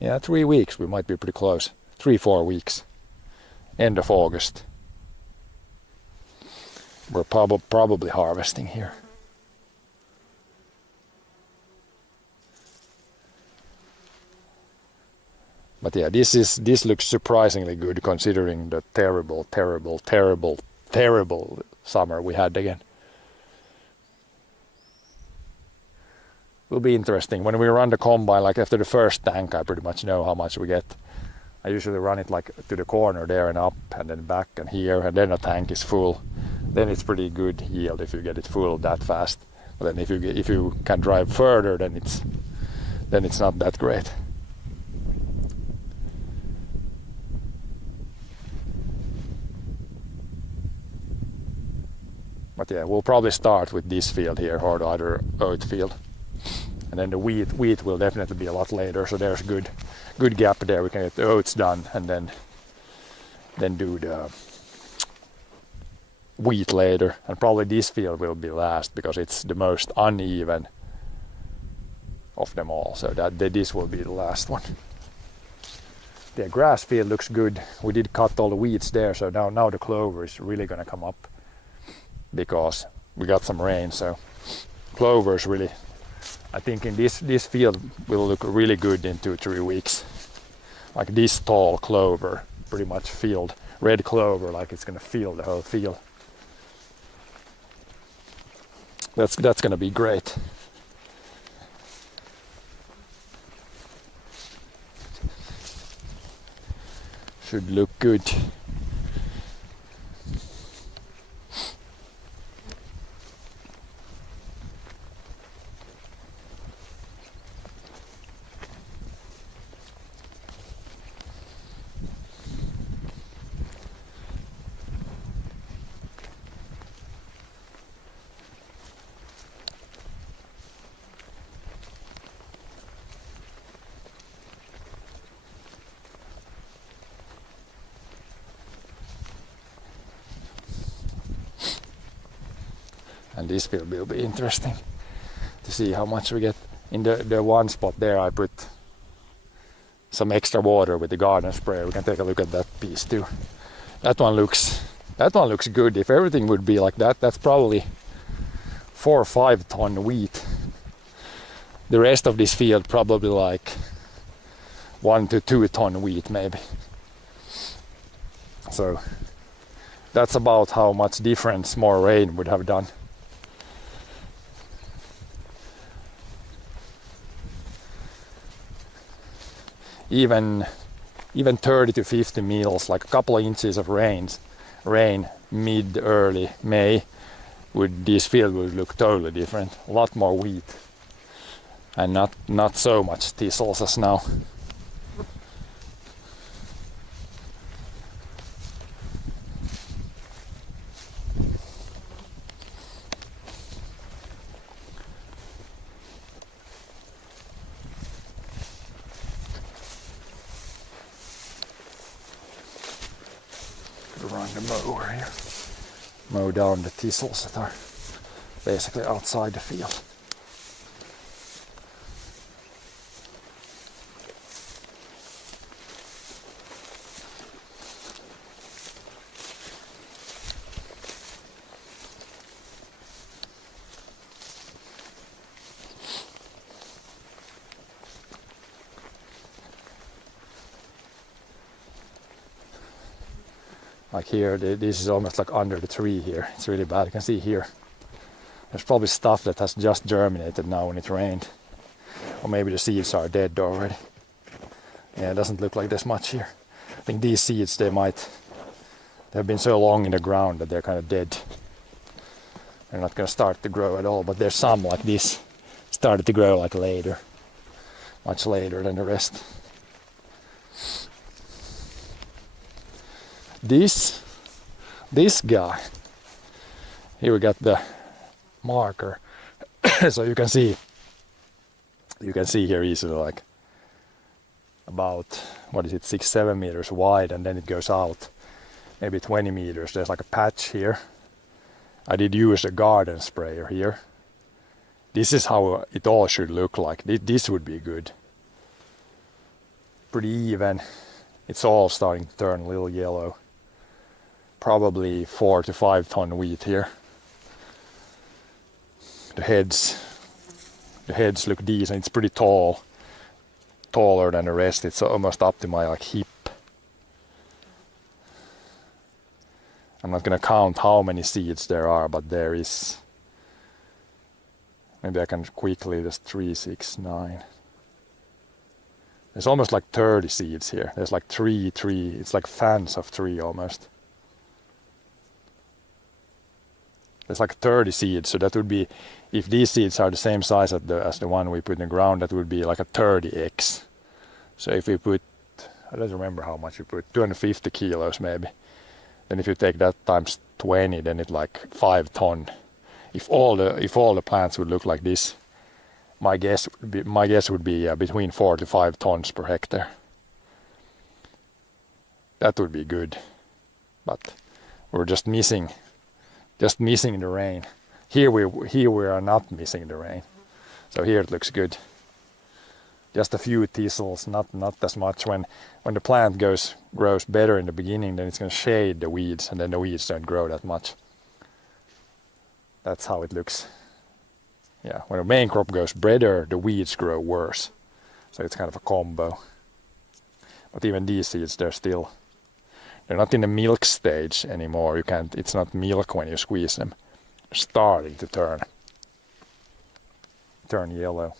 weeks. We might be pretty close. 3-4 weeks. End of August. We're probably harvesting here. But yeah, this looks surprisingly good considering the terrible summer we had again. Will be interesting when we run the combine. Like after the first tank, I pretty much know how much we get. I usually run it like to the corner there and up, and then back and here, and then the tank is full. Then it's pretty good yield if you get it full that fast. But then if you can drive further, then it's not that great. But yeah, we'll probably start with this field here, or the other oat field. And then the wheat will definitely be a lot later, so there's good gap there. We can get the oats done and then do the wheat later. And probably this field will be last because it's the most uneven of them all. So this will be the last one. The grass field looks good. We did cut all the weeds there, so now the clover is really gonna come up because we got some rain. So clover is really, I think in this field will look really good in 2-3 weeks. Like this tall clover, pretty much filled. Red clover, like it's gonna fill the whole field. That's gonna be great. should look good. And this will be interesting to see how much we get. In the one spot there I put some extra water with the garden sprayer. We can take a look at that piece too. That one looks good. If everything would be like that, that's probably 4 or 5 ton wheat. The rest of this field probably like 1 to 2 ton wheat maybe. So that's about how much difference more rain would have done. Even 30 to 50 mils, like a couple of inches of rain mid-early May, this field would look totally different. A lot more wheat and not so much thistles as now. Run the mower here. Mow down the thistles that are basically outside the field. Like here, this is almost like under the tree here. It's really bad. You can see here. There's probably stuff that has just germinated now when it rained. Or maybe the seeds are dead already. Yeah, it doesn't look like there's much here. I think these seeds, they've been so long in the ground that they're kind of dead. They're not going to start to grow at all. But there's some like this started to grow like later. Much later than the rest. This guy, here we got the marker, so you can see here easily, like about 6-7 meters wide, and then it goes out maybe 20 meters. There's like a patch here. I did use a garden sprayer here. This is how it all should look like. This would be good. Pretty even. It's all starting to turn a little yellow. Probably 4 to 5 ton wheat here. The heads look decent. It's pretty tall, taller than the rest. It's almost up to my like hip. I'm not gonna count how many seeds there are, but there is. Maybe I can quickly just 3, 6, 9. There's almost like 30 seeds here. There's like three. It's like fans of 3 almost. There's like 30 seeds, so that would be, if these seeds are the same size as the one we put in the ground, that would be like a 30x. So if we put, I don't remember how much we put, 250 kilos maybe. Then if you take that times 20, then it's like 5 ton. If all the plants would look like this, my guess would be between 4 to 5 tons per hectare. That would be good, but we're just missing the rain. Here we are not missing the rain. So here it looks good. Just a few thistles, not as much. When the plant grows better in the beginning, then it's going to shade the weeds, and then the weeds don't grow that much. That's how it looks. Yeah, when the main crop goes better, the weeds grow worse. So it's kind of a combo. But even these seeds, they're not in the milk stage anymore. It's not milk when you squeeze them. They're starting to turn yellow.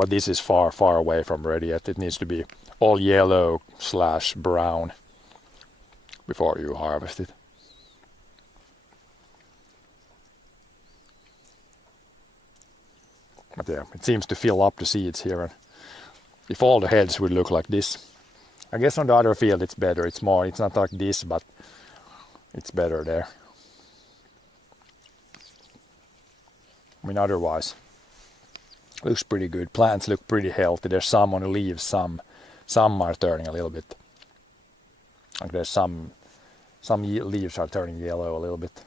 But this is far, far away from ready yet. It needs to be all yellow/brown before you harvest it. But yeah, it seems to fill up the seeds here. And if all the heads would look like this, I guess on the other field it's better. It's not like this, but it's better there. I mean, otherwise, looks pretty good. Plants look pretty healthy. There's some on the leaves, some are turning a little bit. Like there's some leaves are turning yellow a little bit.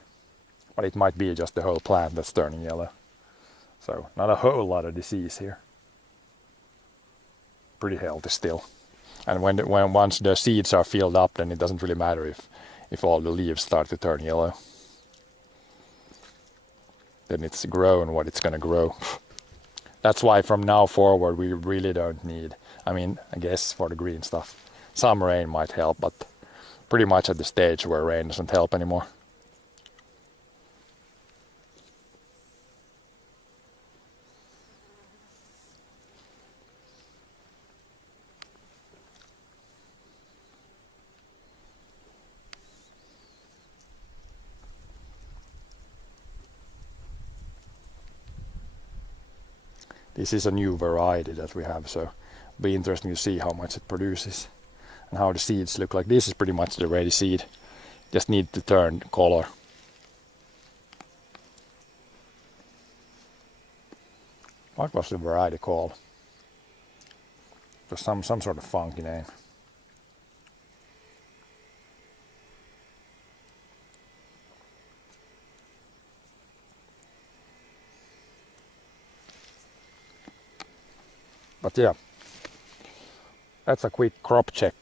But it might be just the whole plant that's turning yellow. So not a whole lot of disease here. Pretty healthy still. And once the seeds are filled up, then it doesn't really matter if all the leaves start to turn yellow. Then it's grown what it's gonna grow. That's why from now forward we really don't need, I mean, I guess for the green stuff, some rain might help, but pretty much at the stage where rain doesn't help anymore. This is a new variety that we have, so it'll be interesting to see how much it produces and how the seeds look like. This is pretty much the ready seed. Just need to turn color. What was the variety called? It was some sort of funky name. But yeah, that's a quick crop check.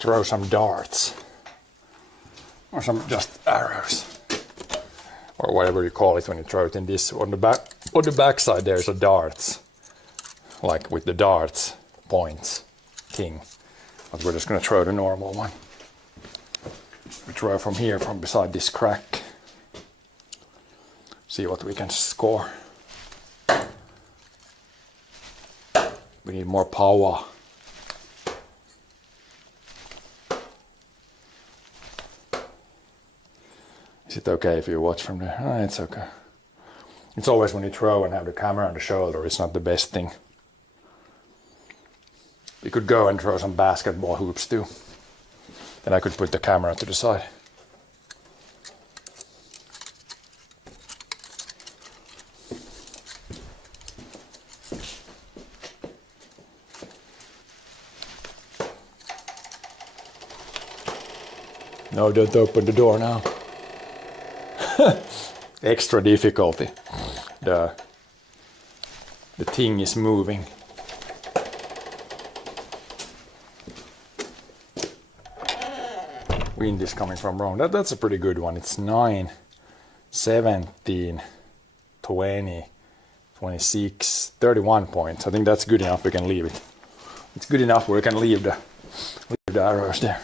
Throw some darts or some just arrows or whatever you call it when you throw it in this. On the back side there's a darts, like with the darts points thing, but we're just gonna throw the normal one. We throw from here, from beside this crack, see what we can score. We need more power. Is it okay if you watch from there? Oh, it's okay. It's always when you throw and have the camera on the shoulder, it's not the best thing. We could go and throw some basketball hoops too. Then I could put the camera to the side. No, don't open the door now. Extra difficulty. The thing is moving. Wind is coming from wrong. That's a pretty good one. It's 9, 17, 20, 26, 31 points. I think that's good enough. We can leave it. It's good enough. We can leave the arrows there.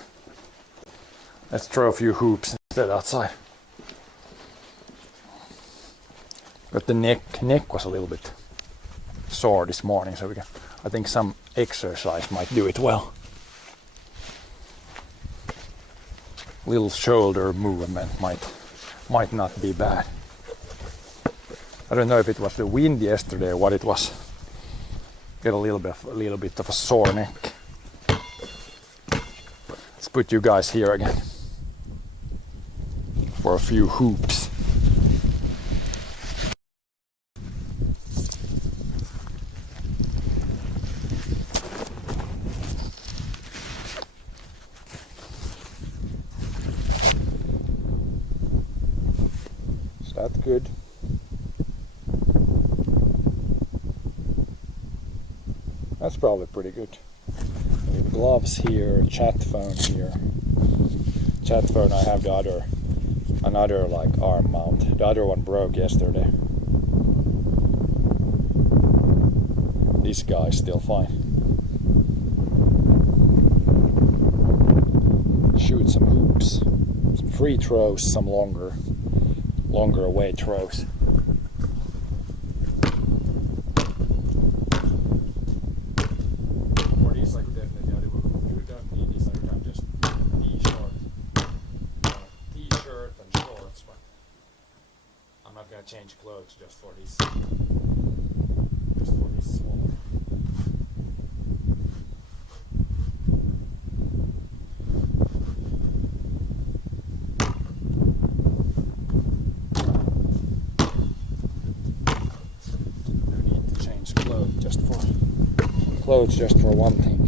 Let's throw a few hoops instead outside. But the neck was a little bit sore this morning, so I think some exercise might do it well. Little shoulder movement might not be bad. I don't know if it was the wind yesterday or what it was. Get a little bit of a sore neck. Let's put you guys here again for a few hoops. Is that good? That's probably pretty good. We have gloves here, chat phone here. Chat phone, I have another like arm mount. The other one broke yesterday. This guy's still fine. Shoot some hoops, some free throws, some longer away throws. Change clothes just for this small. No need to change clothes just for one thing.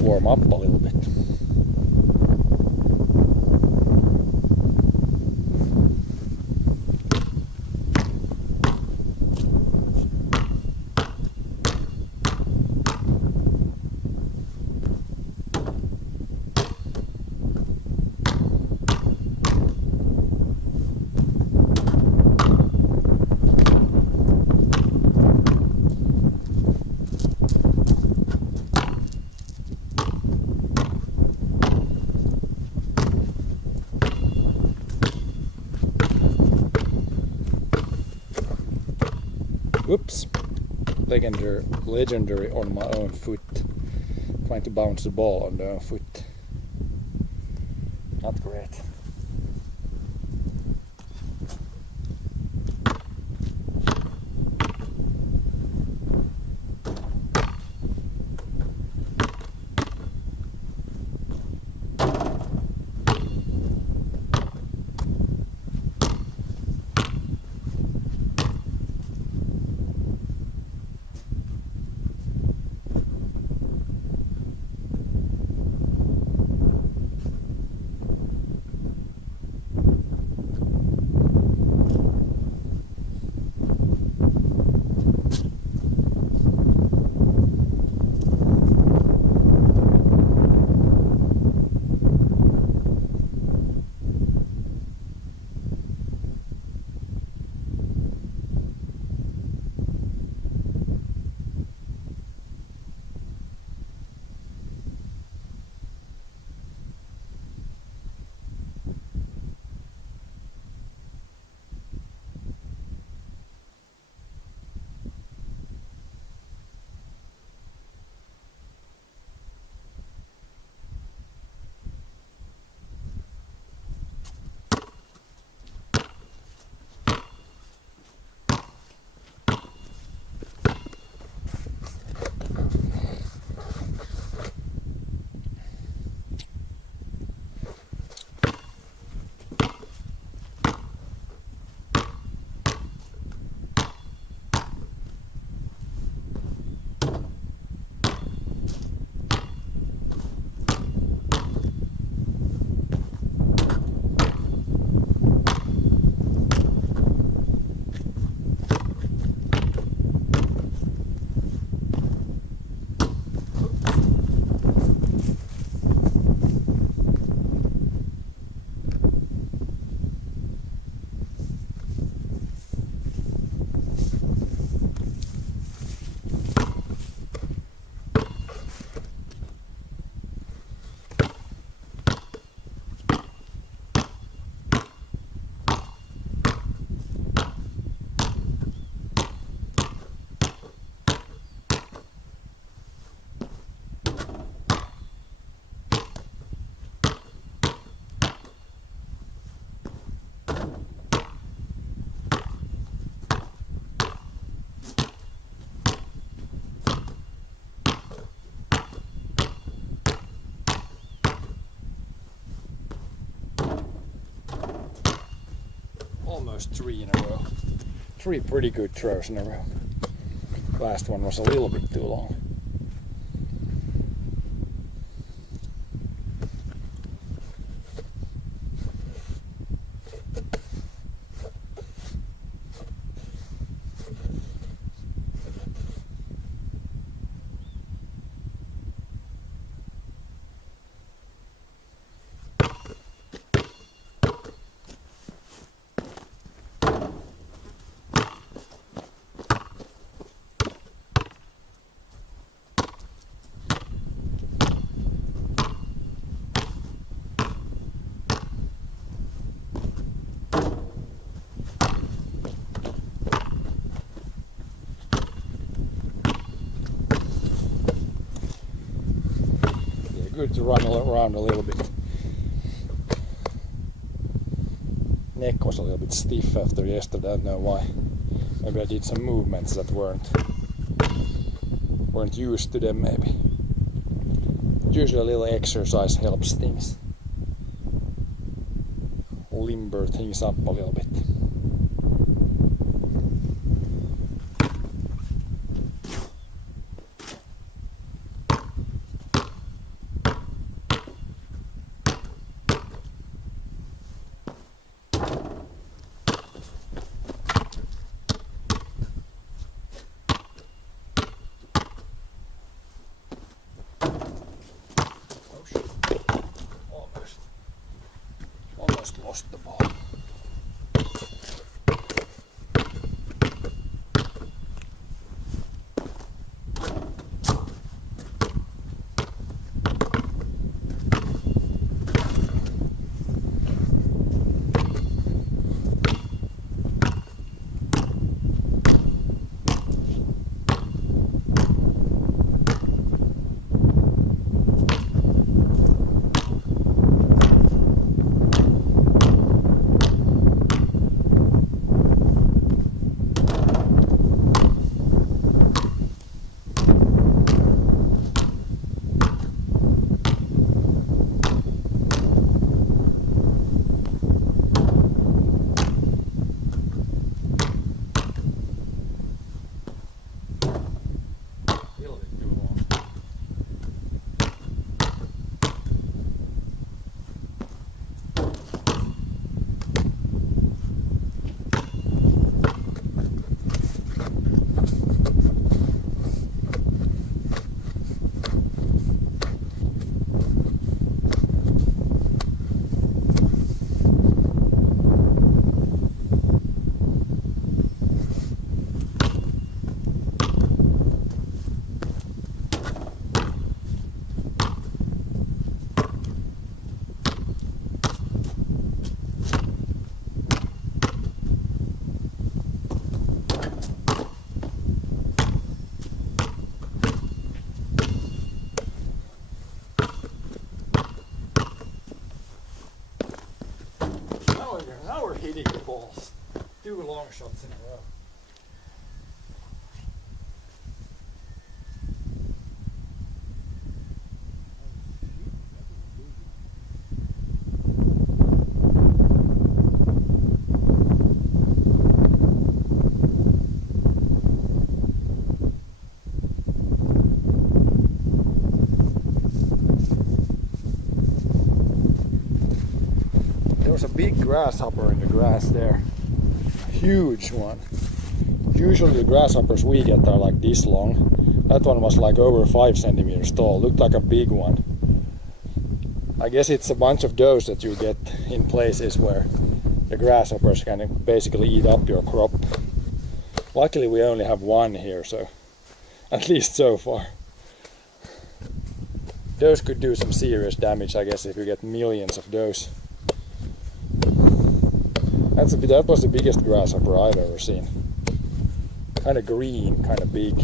Warm up a little bit. Whoops. Legendary on my own foot. Trying to bounce the ball on the own foot. Not great. throws 3 in a row. 3 pretty good throws in a row. Last one was a little bit too long. Good to run around a little bit. Neck was a little bit stiff after yesterday, I don't know why. Maybe I did some movements that weren't used to them maybe. Usually a little exercise helps things. Limber things up a little bit. Lost the ball. Now we're hitting the balls. 2 long shots in a row. There was a big grasshopper in the grass there. Huge one. Usually the grasshoppers we get are like this long. That one was like over 5 centimeters tall. Looked like a big one. I guess it's a bunch of those that you get in places where the grasshoppers can basically eat up your crop. Luckily we only have one here, so at least so far. Those could do some serious damage, I guess, if you get millions of those. That was the biggest grasshopper I've ever seen. Kind of green, kind of big.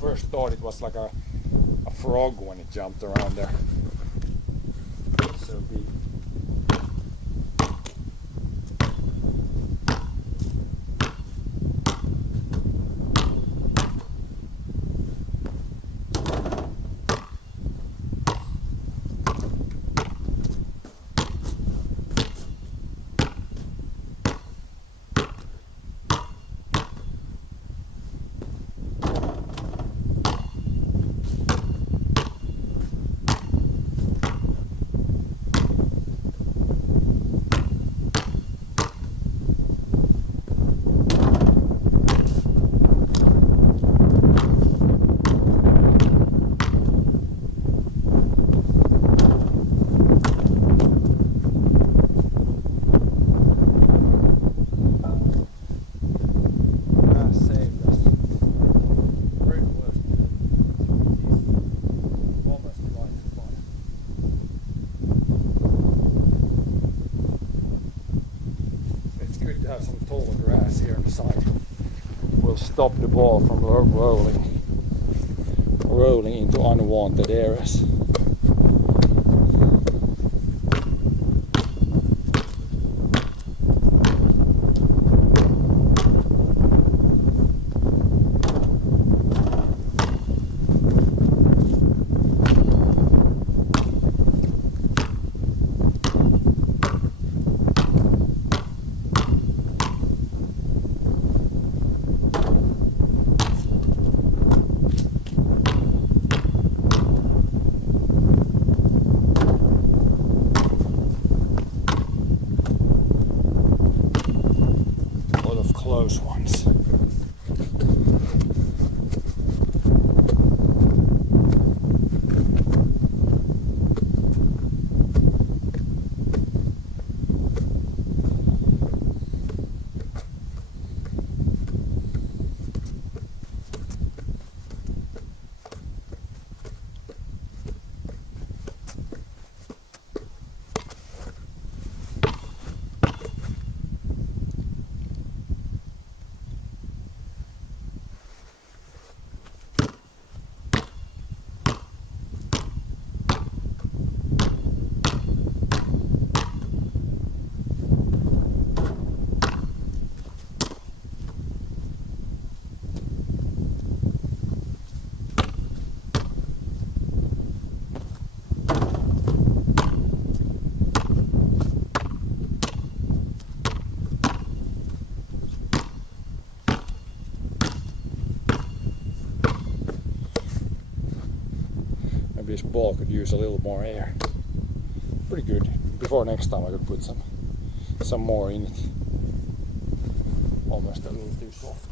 First thought it was like a frog when it jumped around there. It's so big. will stop the ball from rolling into unwanted areas. Close ones. This ball could use a little more air. Pretty good. Before next time I could put some more in it. Almost a little too soft.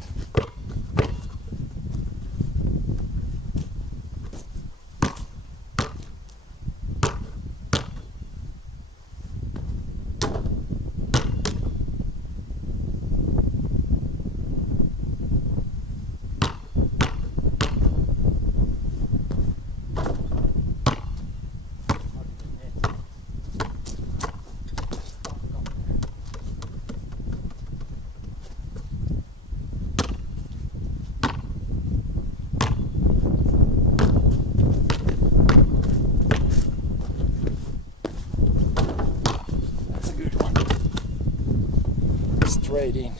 Straight in.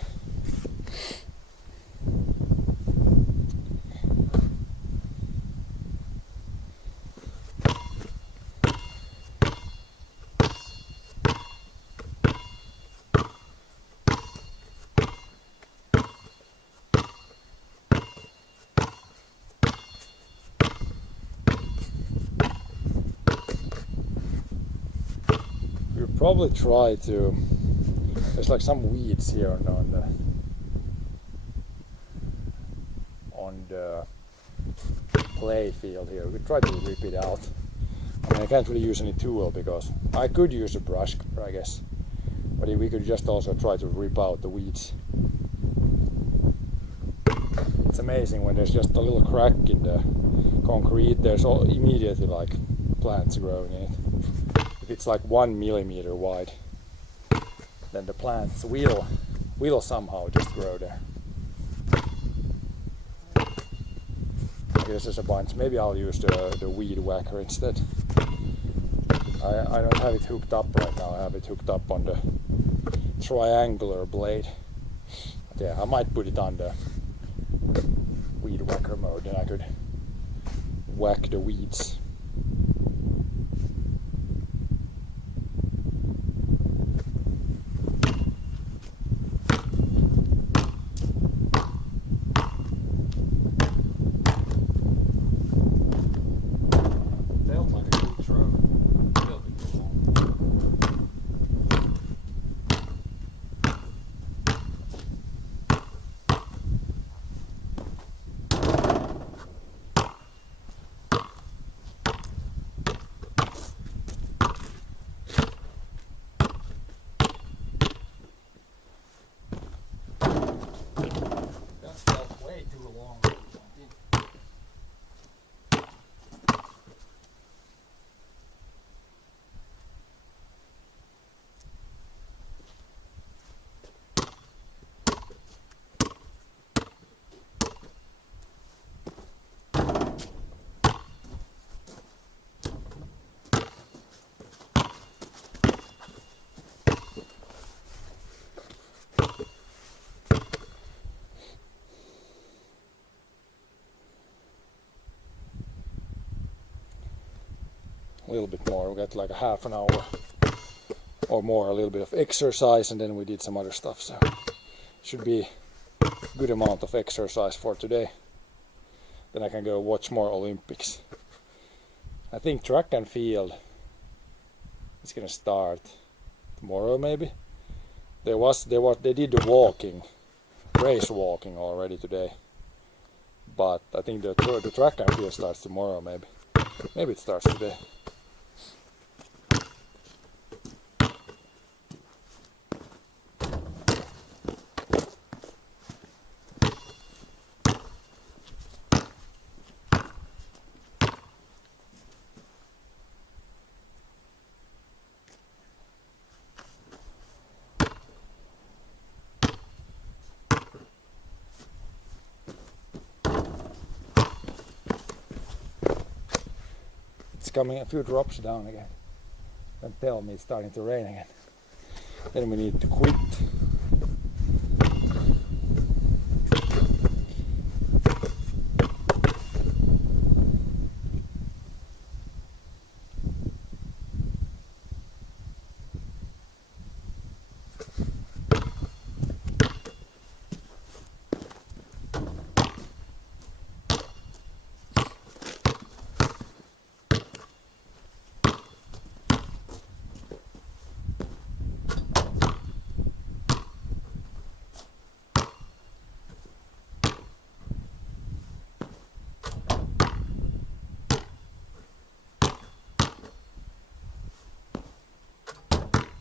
We'll probably try to. There's like some weeds here on the play field here. We try to rip it out. I mean, I can't really use any tool because I could use a brush, I guess, but we could just also try to rip out the weeds. It's amazing when there's just a little crack in the concrete. There's immediately like plants growing in it. If it's like 1 millimeter wide, then the plants will somehow just grow there. I guess there's a bunch. Maybe I'll use the weed whacker instead. I don't have it hooked up right now. I have it hooked up on the triangular blade. But yeah, I might put it on the weed whacker mode, and I could whack the weeds. a little bit more. We got like a half an hour or more, a little bit of exercise, and then we did some other stuff. So should be a good amount of exercise for today. Then I can go watch more Olympics. I think track and field is gonna start tomorrow maybe. They did the walking, race walking already today. But I think the track and field starts tomorrow maybe. Maybe it starts today. It's coming a few drops down again. Don't tell me it's starting to rain again. Then we need to quit.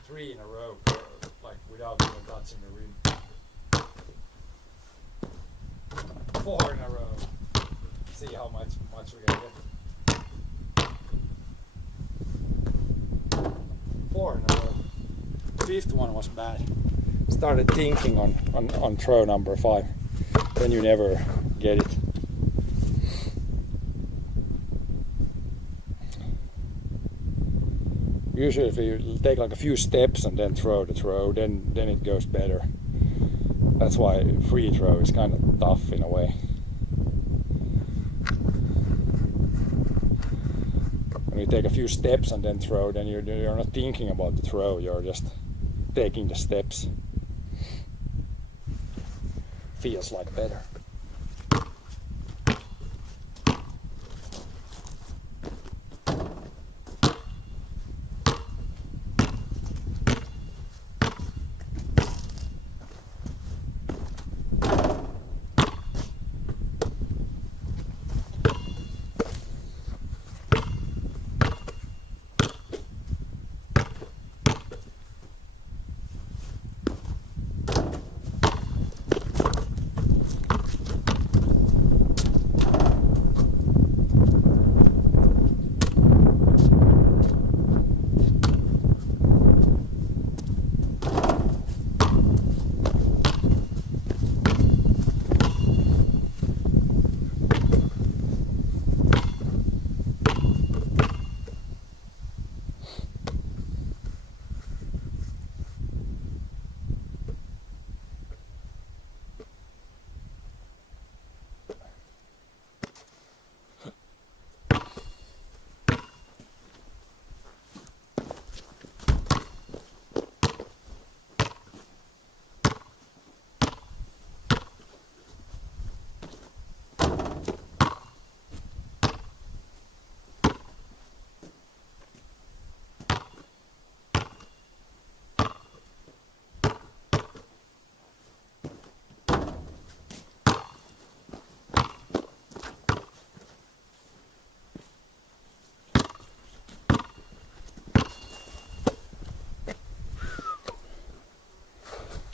Three in a row, like without even touching the rim. 4 in a row. See how much we can get. 4 in a row. Fifth one was bad. Started thinking on throw number 5. Then you never get it. Usually if you take like a few steps and then throw the throw, then it goes better. That's why free throw is kind of tough in a way. When you take a few steps and then throw, then you're not thinking about the throw, you're just taking the steps. Feels like better.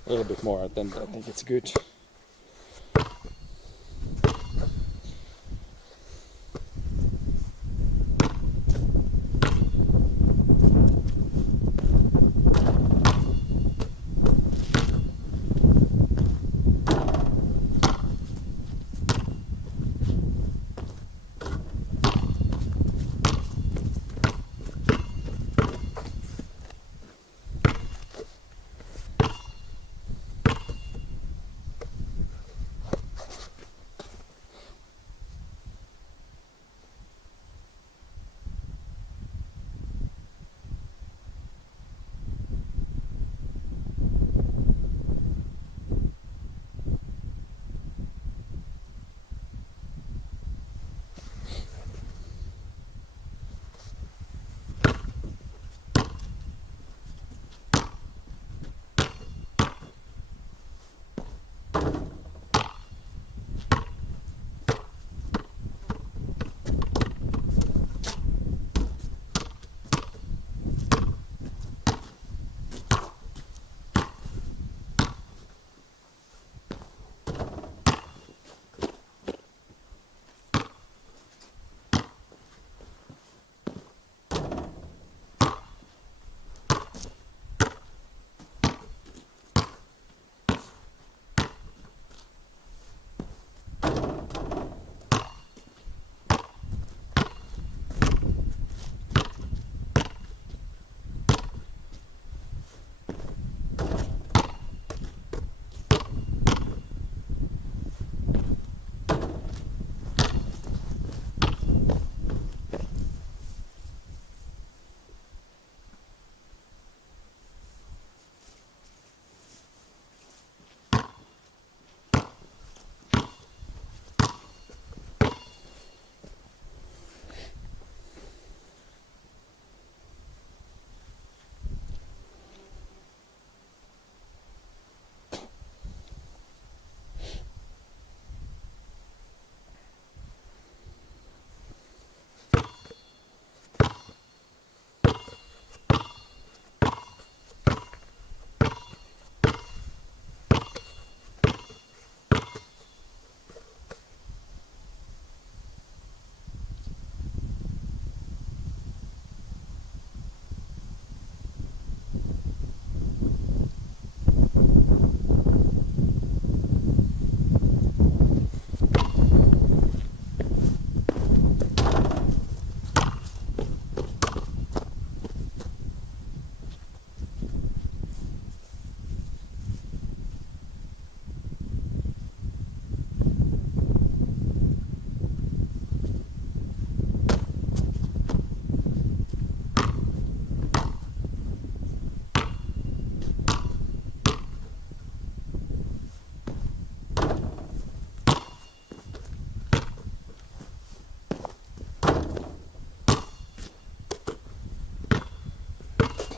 A little bit more, then I think it's good.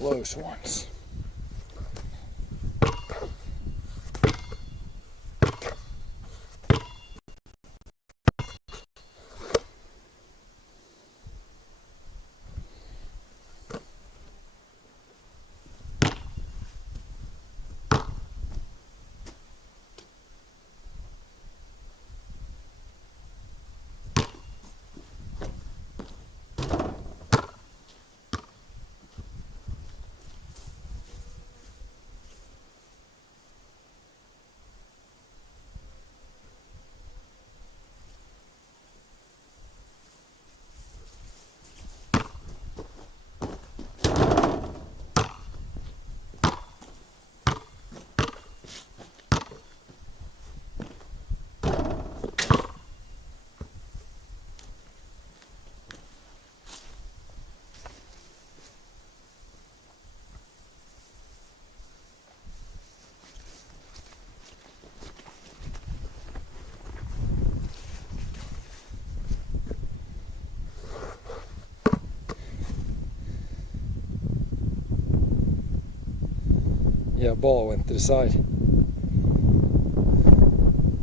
close ones. Yeah, ball went to the side.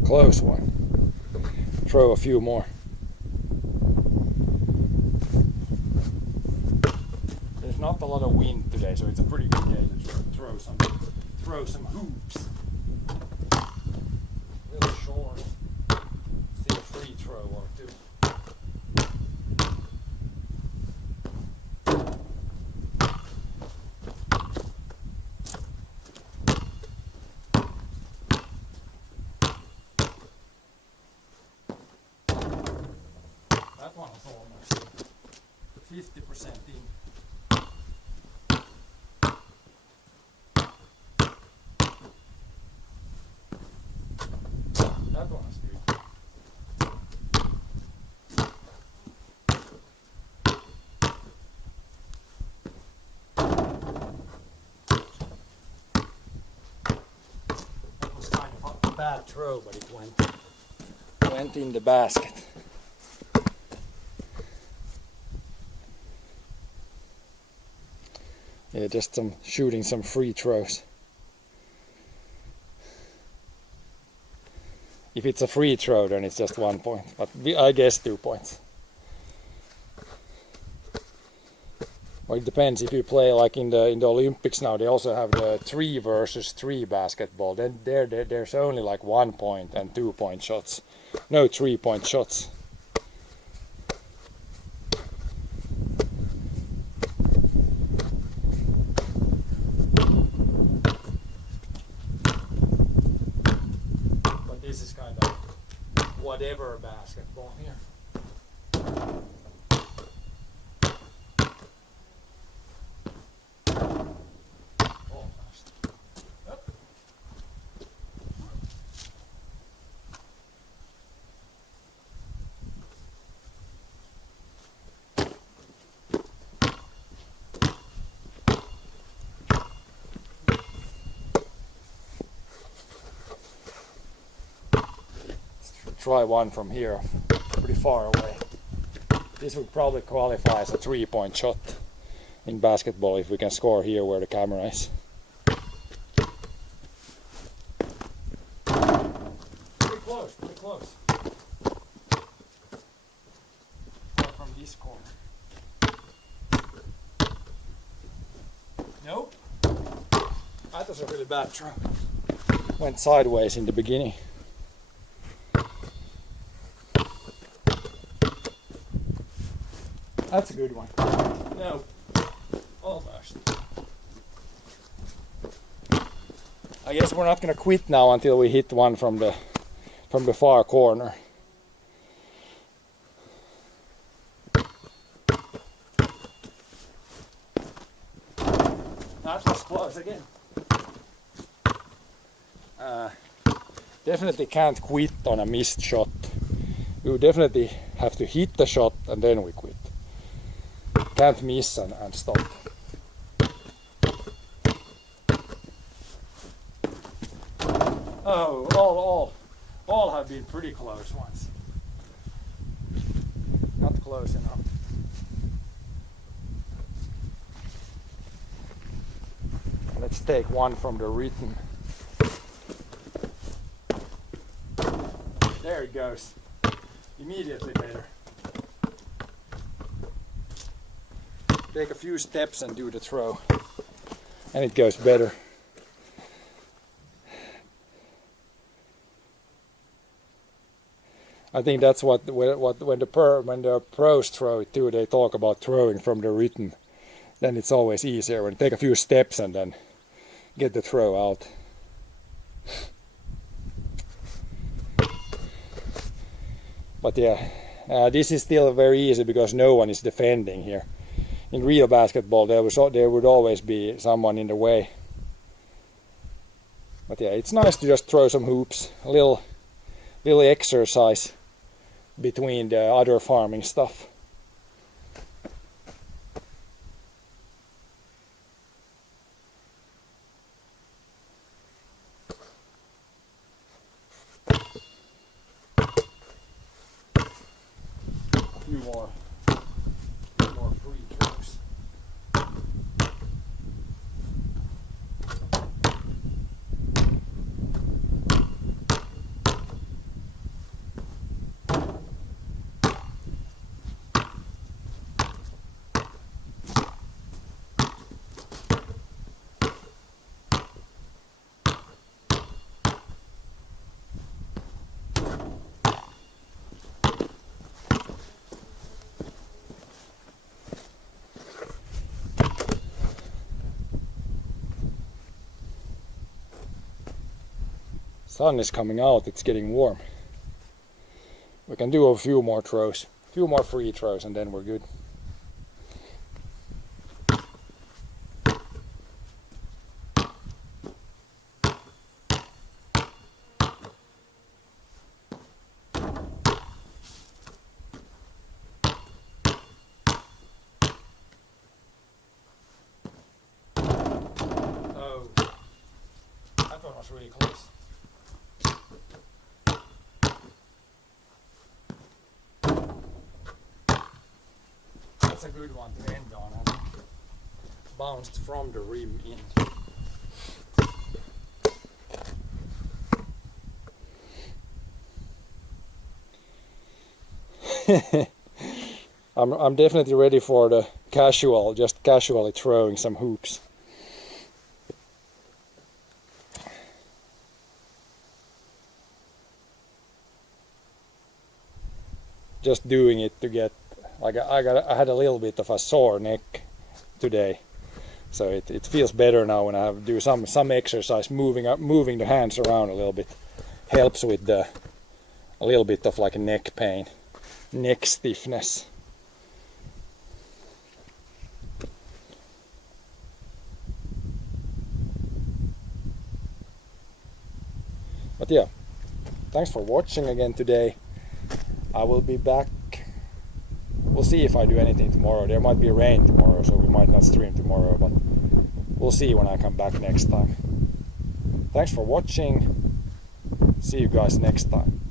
Close one. Throw a few more. There's not a lot of wind today, so it's a pretty good day to throw some hoops. A little short. See a free throw or two. That one was almost 50% in. That one is good. That was kind of a bad throw, but it went in the basket. Yeah, just shooting some free throws. If it's a free throw, then it's just 1 point, but I guess 2 points. Well, it depends. If you play like in the Olympics now, they also have the 3 versus 3 basketball. Then there's only like 1 point and 2 point shots, no 3 point shots. This is kind of whatever basketball here. Almost. Yep. Try one from here, pretty far away. This would probably qualify as a 3 point shot in basketball if we can score here where the camera is. Pretty close, pretty close. From this corner. Nope. That was a really bad throw. Went sideways in the beginning. That's a good one. No. Almost. I guess we're not gonna quit now until we hit one from the far corner. That was close again. Definitely can't quit on a missed shot. We would definitely have to hit the shot and then we quit. Can't miss and stop. Oh, all have been pretty close ones. Not close enough. take one from the written. There it goes. Immediately better. Take a few steps and do the throw, and it goes better. I think that's when the pros throw it too. They talk about throwing from the written. Then it's always easier when you take a few steps and then get the throw out. But yeah, this is still very easy because no one is defending here. In real basketball, there would always be someone in the way. But yeah, it's nice to just throw some hoops, a little exercise between the other farming stuff. A few more free throws. Sun is coming out, it's getting warm. We can do a few more throws, a few more free throws, and then we're good. Oh, that one was really close. That's a good one to end on. And bounced from the rim in. I'm definitely ready for the just casually throwing some hoops. Just doing it to get, like I had a little bit of a sore neck today, so it feels better now when I have do some exercise, moving the hands around a little bit, helps with a little bit of like a neck pain, neck stiffness. But yeah, thanks for watching again today. I will be back. We'll see if I do anything tomorrow. There might be rain tomorrow, so we might not stream tomorrow, but we'll see when I come back next time. Thanks for watching. See you guys next time.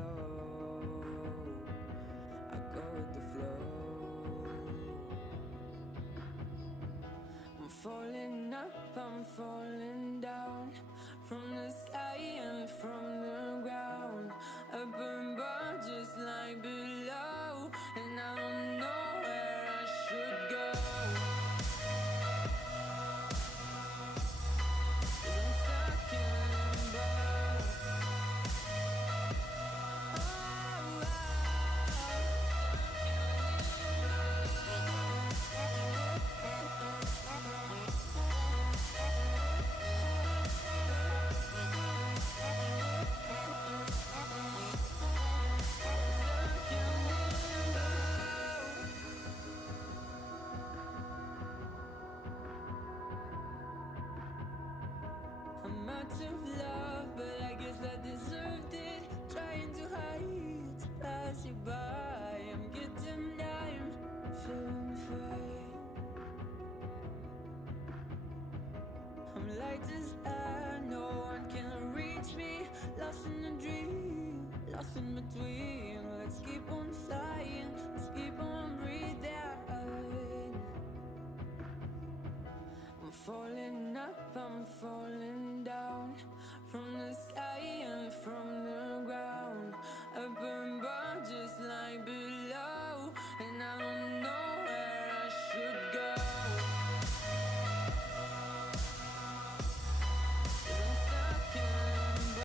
flow. I go with the flow. I'm falling up, I'm falling down, from the sky and from the ground. Up above just like below, and I don't know where I should go. 'Cause I'm stuck in limbo. I'm out of love, but I guess I deserved it. Trying to hide, to pass you by. I'm getting down, feeling fine. I'm light as air, no one can reach me. Lost in a dream, lost in between.